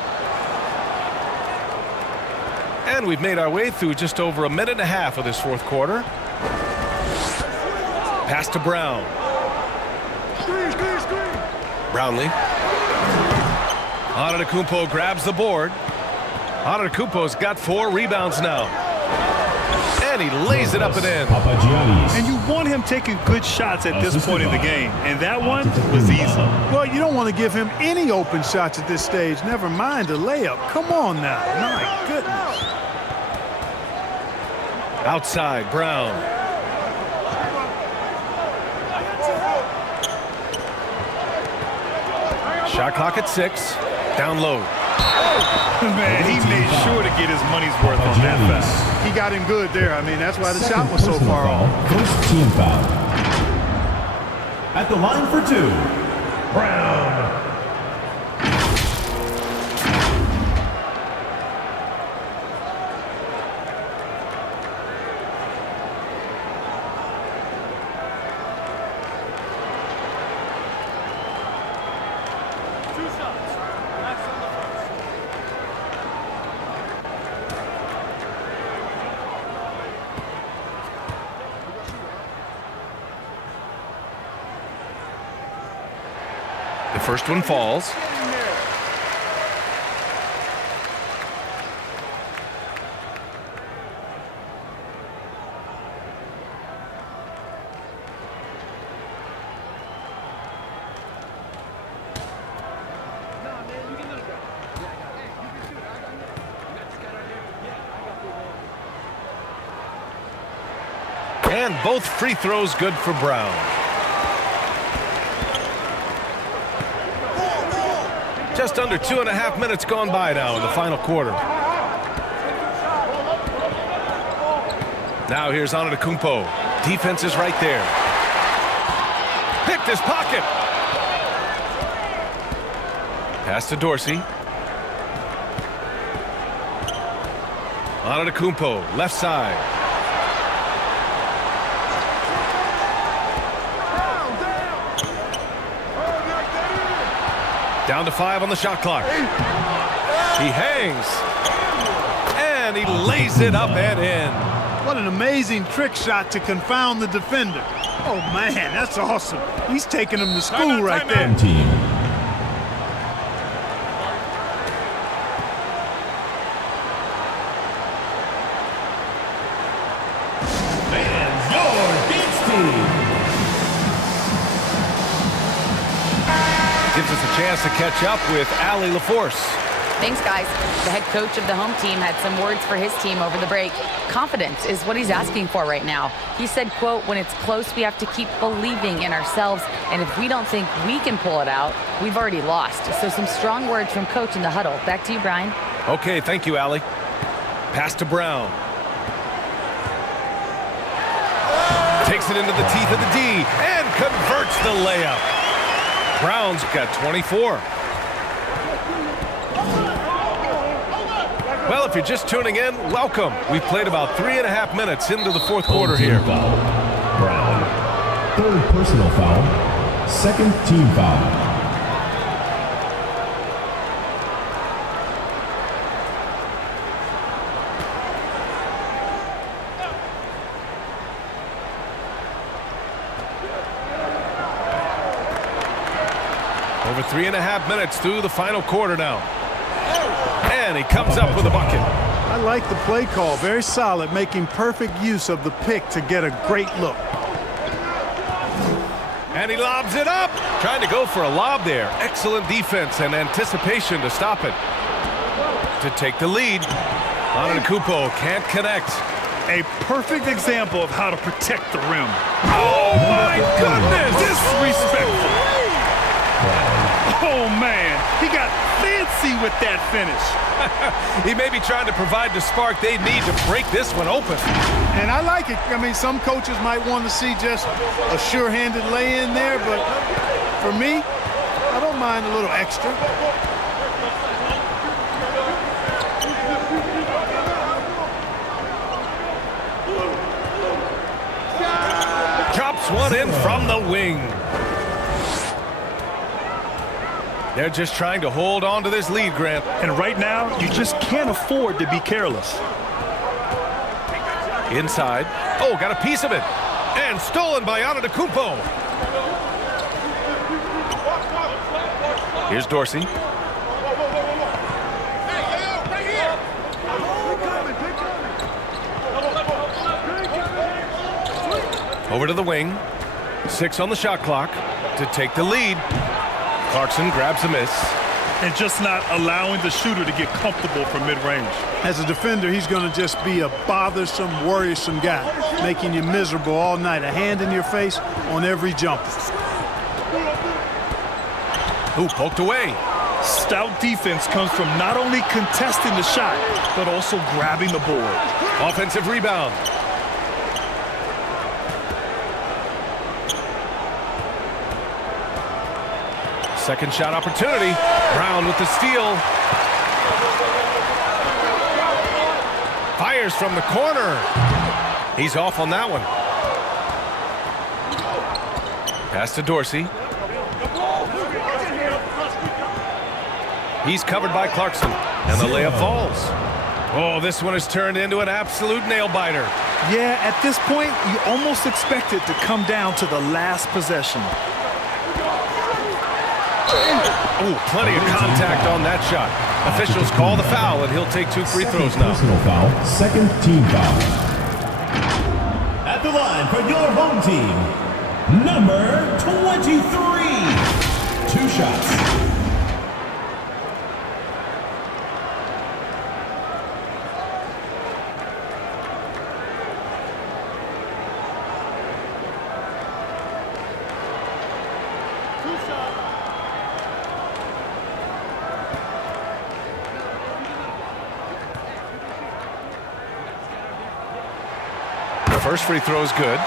And we've made our way through just over a minute and a half of this fourth quarter. Pass to Brown. Brownlee. Antetokounmpo grabs the board. Antetokounmpo's got 4 rebounds now. And he lays it up and in. And you want him taking good shots at this point in the game. And that one was easy. Well, you don't want to give him any open shots at this stage. Never mind a layup. Come on now. My goodness. Outside, Brown. Shot clock at 6. Down low. Man, he made sure to get his money's worth on that pass. He got him good there. I mean, that's why the shot was so far off. First team foul. At the line for 2, Brown. The first one falls. And both free throws good for Brown. Just under 2.5 minutes gone by now in the final quarter. Now here's Antetokounmpo. Defense is right there. Picked his pocket. Pass to Dorsey. Antetokounmpo, left side. Down to 5 on the shot clock. He hangs. And he lays it up and in. What an amazing trick shot to confound the defender. Oh, man, that's awesome. He's taking him to school right there. Team. Fans, your Games Team. Gives us a chance to catch up with Allie LaForce. Thanks, guys. The head coach of the home team had some words for his team over the break. Confidence is what he's asking for right now. He said, quote, when it's close, we have to keep believing in ourselves. And if we don't think we can pull it out, we've already lost. So some strong words from coach in the huddle. Back to you, Brian. Okay, thank you, Allie. Pass to Brown. Takes it into the teeth of the D and converts the layup. Brown's got 24. Well, if you're just tuning in, welcome. We've played about 3.5 minutes into the fourth quarter here. Foul. Brown. Third personal foul. Second team foul. Over 3.5 minutes through the final quarter now. And he comes up with a bucket. I like the play call. Very solid, making perfect use of the pick to get a great look. And he lobs it up. Trying to go for a lob there. Excellent defense and anticipation to stop it. To take the lead. Antetokounmpo can't connect. A perfect example of how to protect the rim. Oh, my goodness! Disrespectful. Oh, man. He got fancy with that finish. He may be trying to provide the spark they need to break this one open. And I like it. I mean, some coaches might want to see just a sure-handed lay-in there, but for me, I don't mind a little extra. Drops one in from the wing. They're just trying to hold on to this lead, Grant. And right now, you just can't afford to be careless. Inside. Oh, got a piece of it. And stolen by Antetokounmpo. Here's Dorsey. Over to the wing. 6 on the shot clock to take the lead. Clarkson grabs a miss. And just not allowing the shooter to get comfortable from mid-range. As a defender, he's going to just be a bothersome, worrisome guy, making you miserable all night. A hand in your face on every jumper. Ooh, poked away. Stout defense comes from not only contesting the shot, but also grabbing the board. Offensive rebound. Second shot opportunity. Brown with the steal. Fires from the corner. He's off on that one. Pass to Dorsey. He's covered by Clarkson. And the layup falls. Oh, this one has turned into an absolute nail-biter. Yeah, at this point, you almost expect it to come down to the last possession. Ooh, plenty of contact on that shot. Officials call the foul, and he'll take 2 free throws now. Personal foul, second team foul. At the line for your home team, number 23. 2 shots. First free throw is good.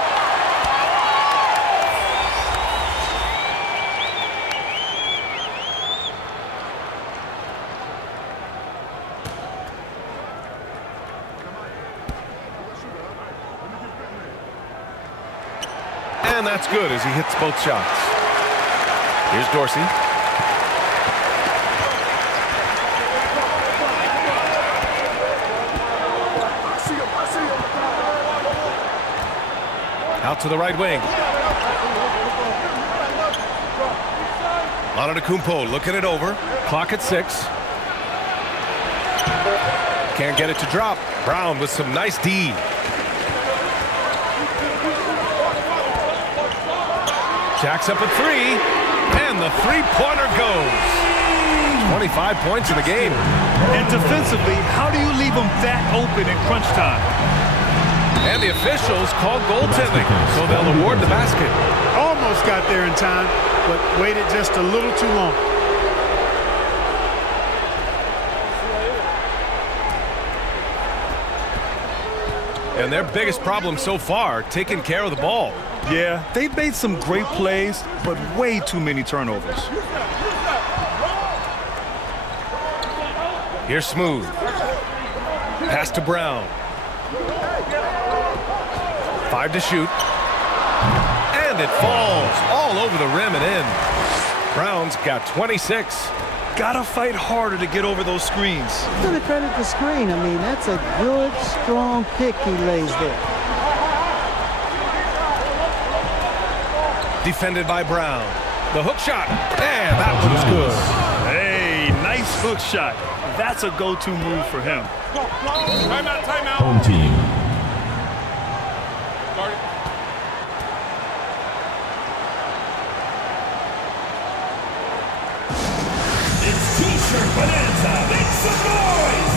And that's good as he hits both shots. Here's Dorsey. Out to the right wing. Antetokounmpo looking it over. Clock at 6. Can't get it to drop. Brown with some nice D. Jacks up at 3. And the three-pointer goes. 25 points in the game. And defensively, how do you leave them that open in crunch time? And the officials call goaltending, so they'll award the basket. Almost got there in time, but waited just a little too long. And their biggest problem so far, taking care of the ball. Yeah, they've made some great plays, but way too many turnovers. Here's Smooth. Pass to Brown. 5 to shoot. And it falls all over the rim and in. Brown's got 26. Gotta fight harder to get over those screens. To the credit the screen. I mean, that's a good, strong pick he lays there. Defended by Brown. The hook shot. And that one's good. Hey, nice hook shot. That's a go-to move for him. Timeout, timeout. Home team. Start it. It's T-shirt bonanza. Make some noise.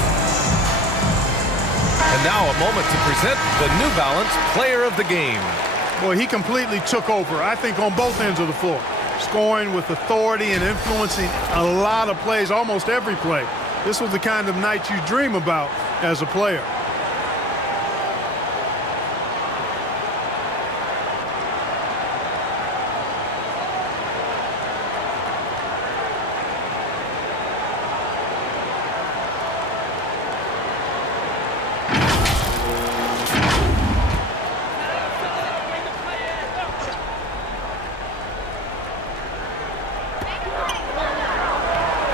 And now a moment to present the New Balance Player of the Game. Boy, he completely took over, I think, on both ends of the floor. Scoring with authority and influencing a lot of plays, almost every play. This was the kind of night you dream about as a player.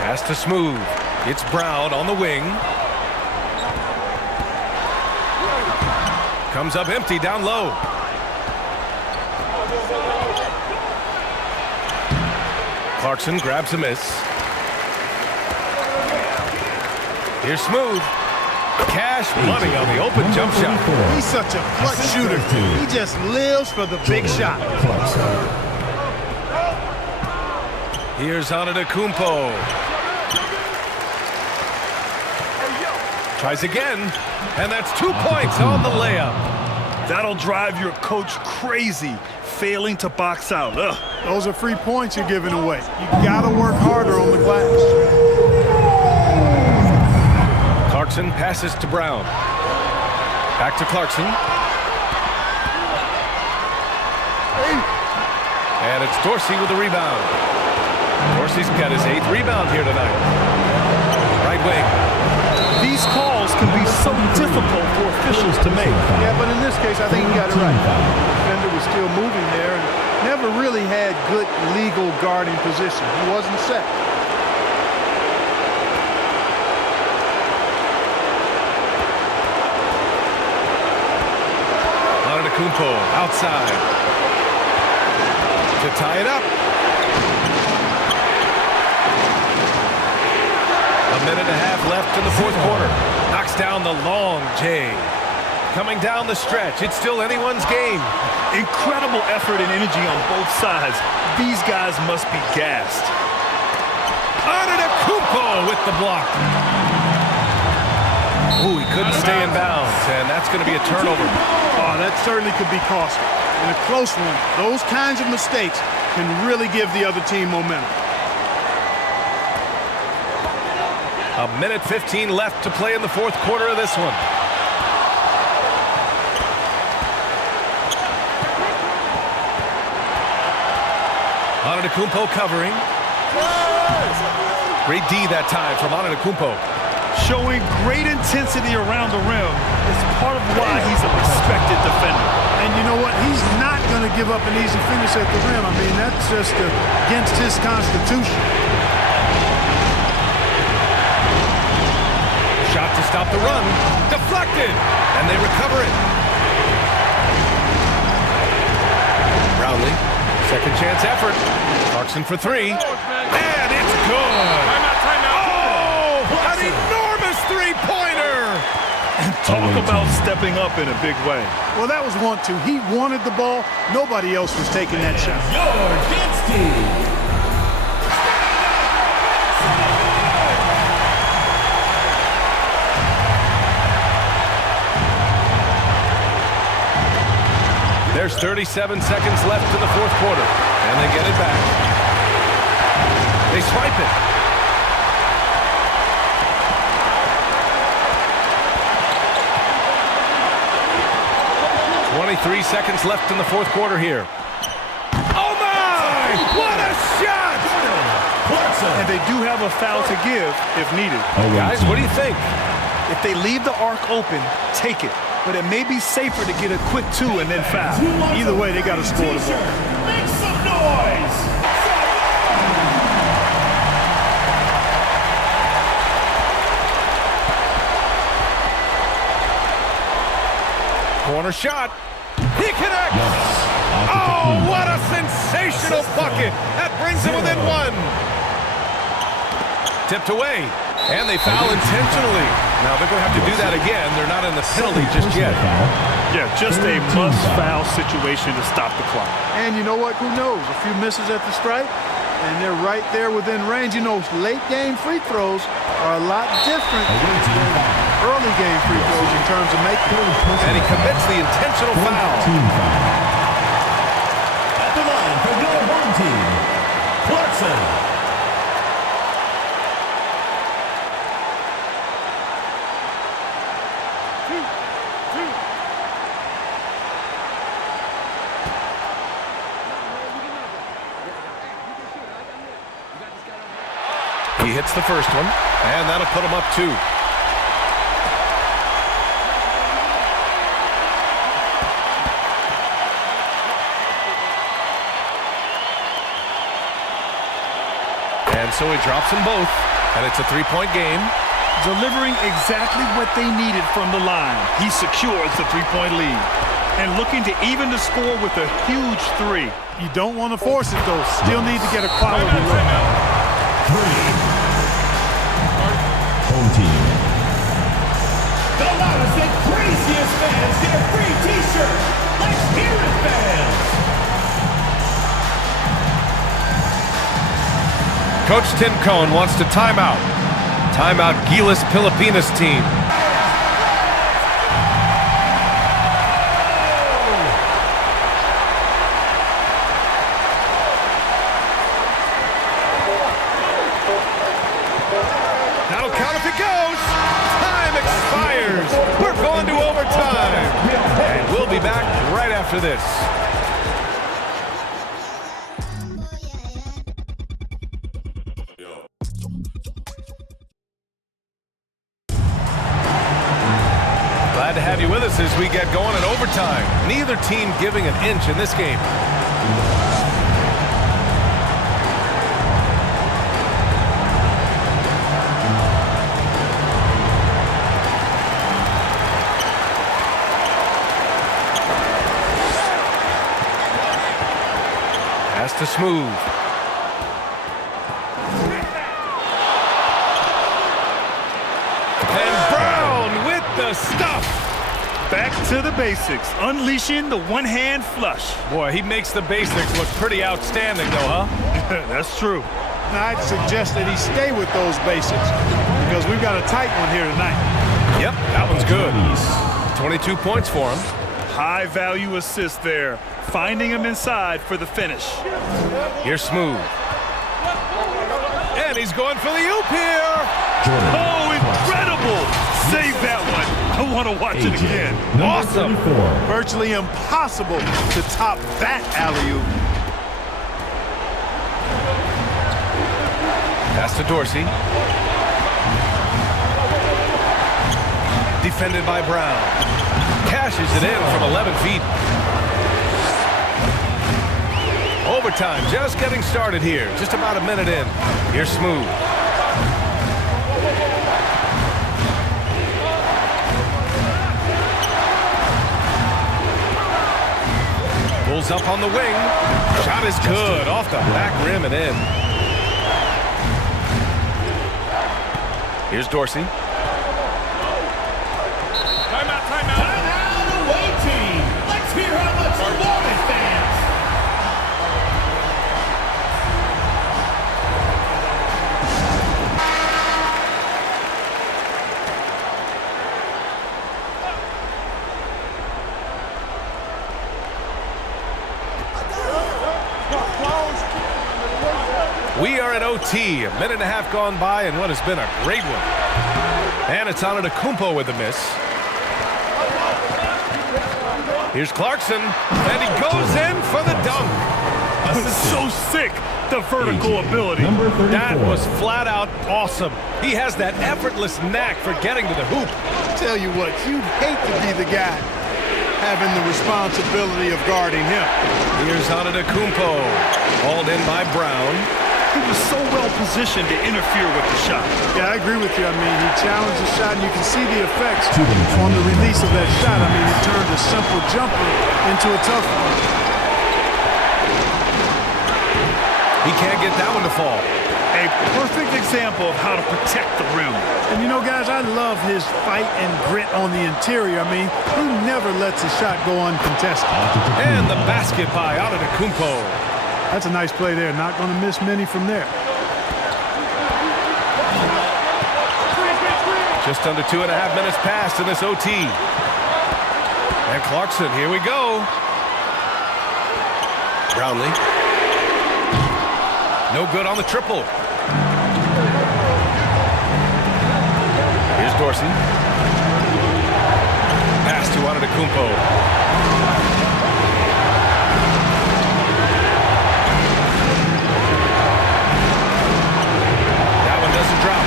Pass to Smooth. It's Brown on the wing. Comes up empty down low. Clarkson grabs a miss. Here's Smooth. Cash money on the open jump shot. He's such a clutch shooter. He just lives for the big shot. Here's Antetokounmpo. Tries again, and that's 2 points on the layup. That'll drive your coach crazy, failing to box out. Ugh. Those are free points you're giving away. You gotta work harder on the glass. Clarkson passes to Brown. Back to Clarkson. And it's Dorsey with the rebound. Dorsey's got his 8th rebound here tonight. Right wing. These calls can be so difficult for officials to make. Yeah, but in this case, I think he got it right. The defender was still moving there and never really had good legal guarding position. He wasn't set. Antetokounmpo outside to tie it up. minute and a half left in the fourth quarter. Knocks down the long J. Coming down the stretch, it's still anyone's game. Incredible effort and energy on both sides. These guys must be gassed. Antetokounmpo with the block. Ooh, he couldn't stay in bounds, and that's going to be a turnover. Oh, that certainly could be costly. In a close one, those kinds of mistakes can really give the other team momentum. A minute 15 left to play in the fourth quarter of this one. Antetokounmpo covering. Great D that time from Antetokounmpo. Showing great intensity around the rim is part of why he's a respected defender. And you know what? He's not going to give up an easy finish at the rim. I mean, that's just against his constitution. Shot to stop the run. Deflected. And they recover it. Brownlee. Second chance effort. Clarkson for three. And it's good. Timeout. Oh, an enormous three-pointer. And talk about stepping up in a big way. Well, that was 1-2. He wanted the ball. Nobody else was taking that shot. Your dance team. There's 37 seconds left in the fourth quarter, and they get it back. They swipe it. "23 seconds left in the fourth quarter here. Oh my! What a shot! And they do have a foul to give if needed. Guys, what do you think? If they leave the arc open, take it. But it may be safer to get a quick two and then foul. Either way, they got to score the ball. Make some noise. Corner shot. He connects. Oh, what a sensational bucket. That brings him within one. Tipped away. And they foul intentionally. Now they're going to have to do that again. They're not in the penalty just yet. Yeah, just a must-foul situation to stop the clock. And you know what? Who knows? A few misses at the stripe, and they're right there within range. You know, late-game free throws are a lot different than early-game free throws in terms of making. And he commits the intentional foul. At the line for your home team, Clarkson. He hits the first one, and that'll put him up two. And so he drops them both, and it's a three-point game. Delivering exactly what they needed from the line. He secures the three-point lead. And looking to even the score with a huge three. You don't want to force it, though. Still need to get a quality look. Home team. The loudest and craziest fans get a free t-shirt. Let's hear it, fans. Coach Tim Cohn wants to timeout. Timeout GILAS Pilipinas team. That'll count if it goes. Time expires. We're going to overtime. And we'll be back right after this. Glad to have you with us as we get going in overtime. Neither team giving an inch in this game. Has to smooth. the stuff. Back to the basics, unleashing the one-hand flush. Boy, he makes the basics look pretty outstanding, though, huh? That's true. Now, I'd suggest that he stay with those basics because we've got a tight one here tonight. Yep, that one's good. 22 points for him. High-value assist there, finding him inside for the finish. Here's Smooth. And he's going for the oop here. Oh, incredible! Save that one. I want to watch it again. Awesome. Virtually impossible to top that alley-oop. Pass to Dorsey. Defended by Brown. Cashes it in from 11 feet. Overtime just getting started here. Just about a minute in. Here's Smooth. Pulls up on the wing. Shot is good. Off the back rim and in. Here's Dorsey. Timeout, timeout. Timeout, away team. Let's hear how much you want it, fans. We are at OT, a minute and a half gone by in what has been a great one. And it's on Kumpo with the miss. Here's Clarkson, and he goes in for the dunk. This is so sick, the vertical ability. That was flat out awesome. He has that effortless knack for getting to the hoop. Tell you what, you'd hate to be the guy having the responsibility of guarding him. Here's Kumpo, hauled in by Brown. He was so well positioned to interfere with the shot. Yeah, I agree with you. I mean, he challenged the shot, and you can see the effects on the release of that shot. I mean, it turned a simple jumper into a tough one. He can't get that one to fall. A perfect example of how to protect the rim. And you know, guys, I love his fight and grit on the interior. I mean, he never lets a shot go uncontested. And the basket by Kumpo. That's a nice play there. Not going to miss many from there. Just under 2.5 minutes passed in this OT. And Clarkson, here we go. Brownlee. No good on the triple. Here's Dorsey. Pass to Kumpo. Doesn't drop.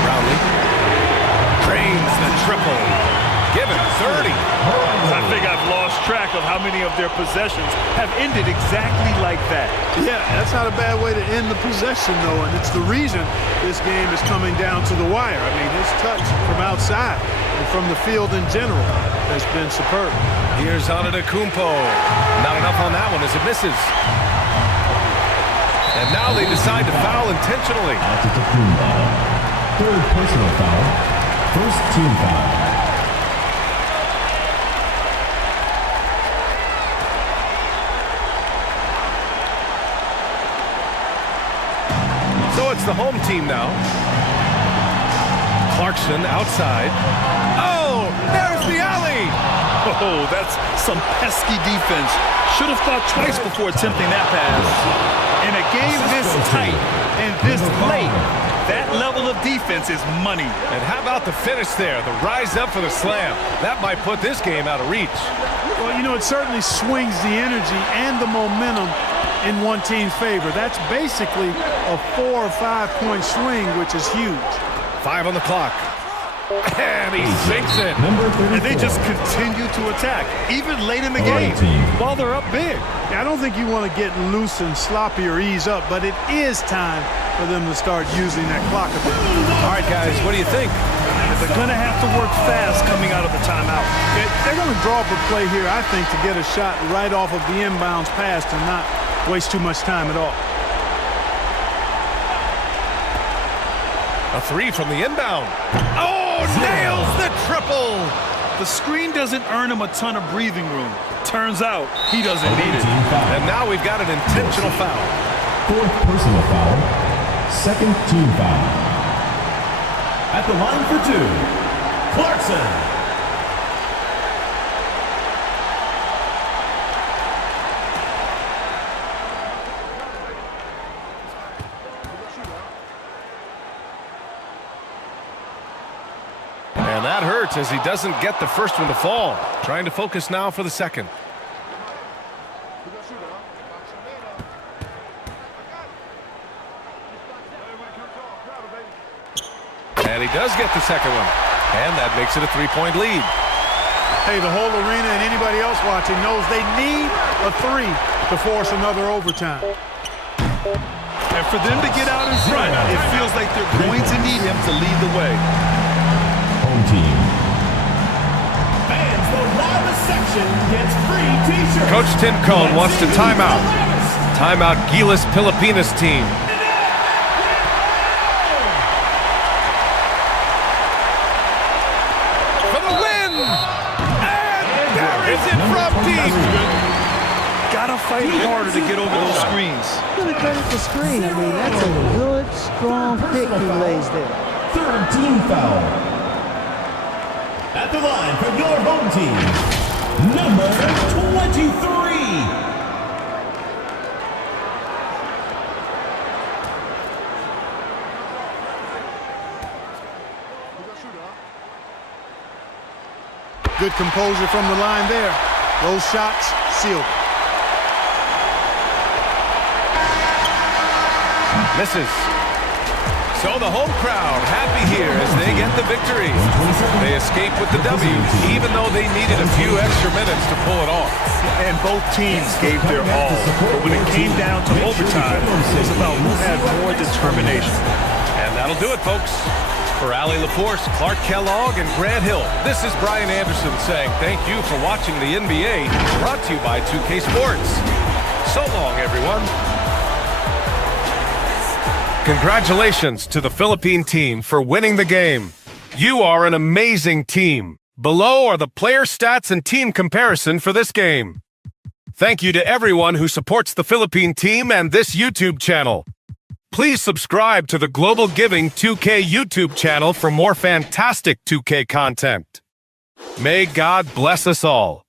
Brownlee drains the triple. Give it 30. I think I've lost track of how many of their possessions have ended exactly like that. Yeah, that's not a bad way to end the possession, though, and it's the reason this game is coming down to the wire. I mean, his touch from outside and from the field in general has been superb. Here's Kumpo. Not enough on that one as it misses. And now they decide to foul intentionally. Third personal foul. First team foul. So it's the home team now. Clarkson outside. Oh, there's the alley. Oh, that's some pesky defense. Should have thought twice before attempting that pass. In a game this tight and this late, that level of defense is money. And how about the finish there? The rise up for the slam. That might put this game out of reach. Well, you know, it certainly swings the energy and the momentum in one team's favor. That's basically a 4 or 5 point swing, which is huge. 5 on the clock. And he sinks it. And they just continue to attack, even late in the game, while they're up big. I don't think you want to get loose and sloppy or ease up, but it is time for them to start using that clock a bit. All right, guys, what do you think? They're going to have to work fast coming out of the timeout. They're going to draw up a play here, I think, to get a shot right off of the inbounds pass and not waste too much time at all. A three from the inbound. Oh, nails the triple. The screen doesn't earn him a ton of breathing room. Turns out he doesn't need it. And now we've got an intentional foul. Fourth personal foul. Second team foul. At the line for two, Clarkson. And that hurts as he doesn't get the first one to fall. Trying to focus now for the second. And he does get the second one. And that makes it a three-point lead. Hey, the whole arena and anybody else watching knows they need a three to force another overtime. And for them to get out in front, it feels like they're going to need him to lead the way. Home team. Fans, the loudest section gets free t-shirts. Coach Tim Cohn wants to timeout. Timeout GILAS Pilipinas team. For the win! And buries it from deep. Gotta fight harder to get over those screens. Give it credit to screen. I mean, that's a good, strong pick he lays there. Third team foul. At the line for your home team, number 23. Good composure from the line there. Those shots sealed. Misses. So the home crowd happy here as they get the victory. They escape with the W, even though they needed a few extra minutes to pull it off. And both teams gave their all. But when it came down to overtime, it was about who had more determination. And that'll do it, folks. For Allie LaForce, Clark Kellogg, and Grant Hill, this is Brian Anderson saying thank you for watching the NBA, brought to you by 2K Sports. So long, everyone. Congratulations to the Philippine team for winning the game. You are an amazing team. Below are the player stats and team comparison for this game. Thank you to everyone who supports the Philippine team and this YouTube channel. Please subscribe to the Global Giving 2K YouTube channel for more fantastic 2K content. May God bless us all.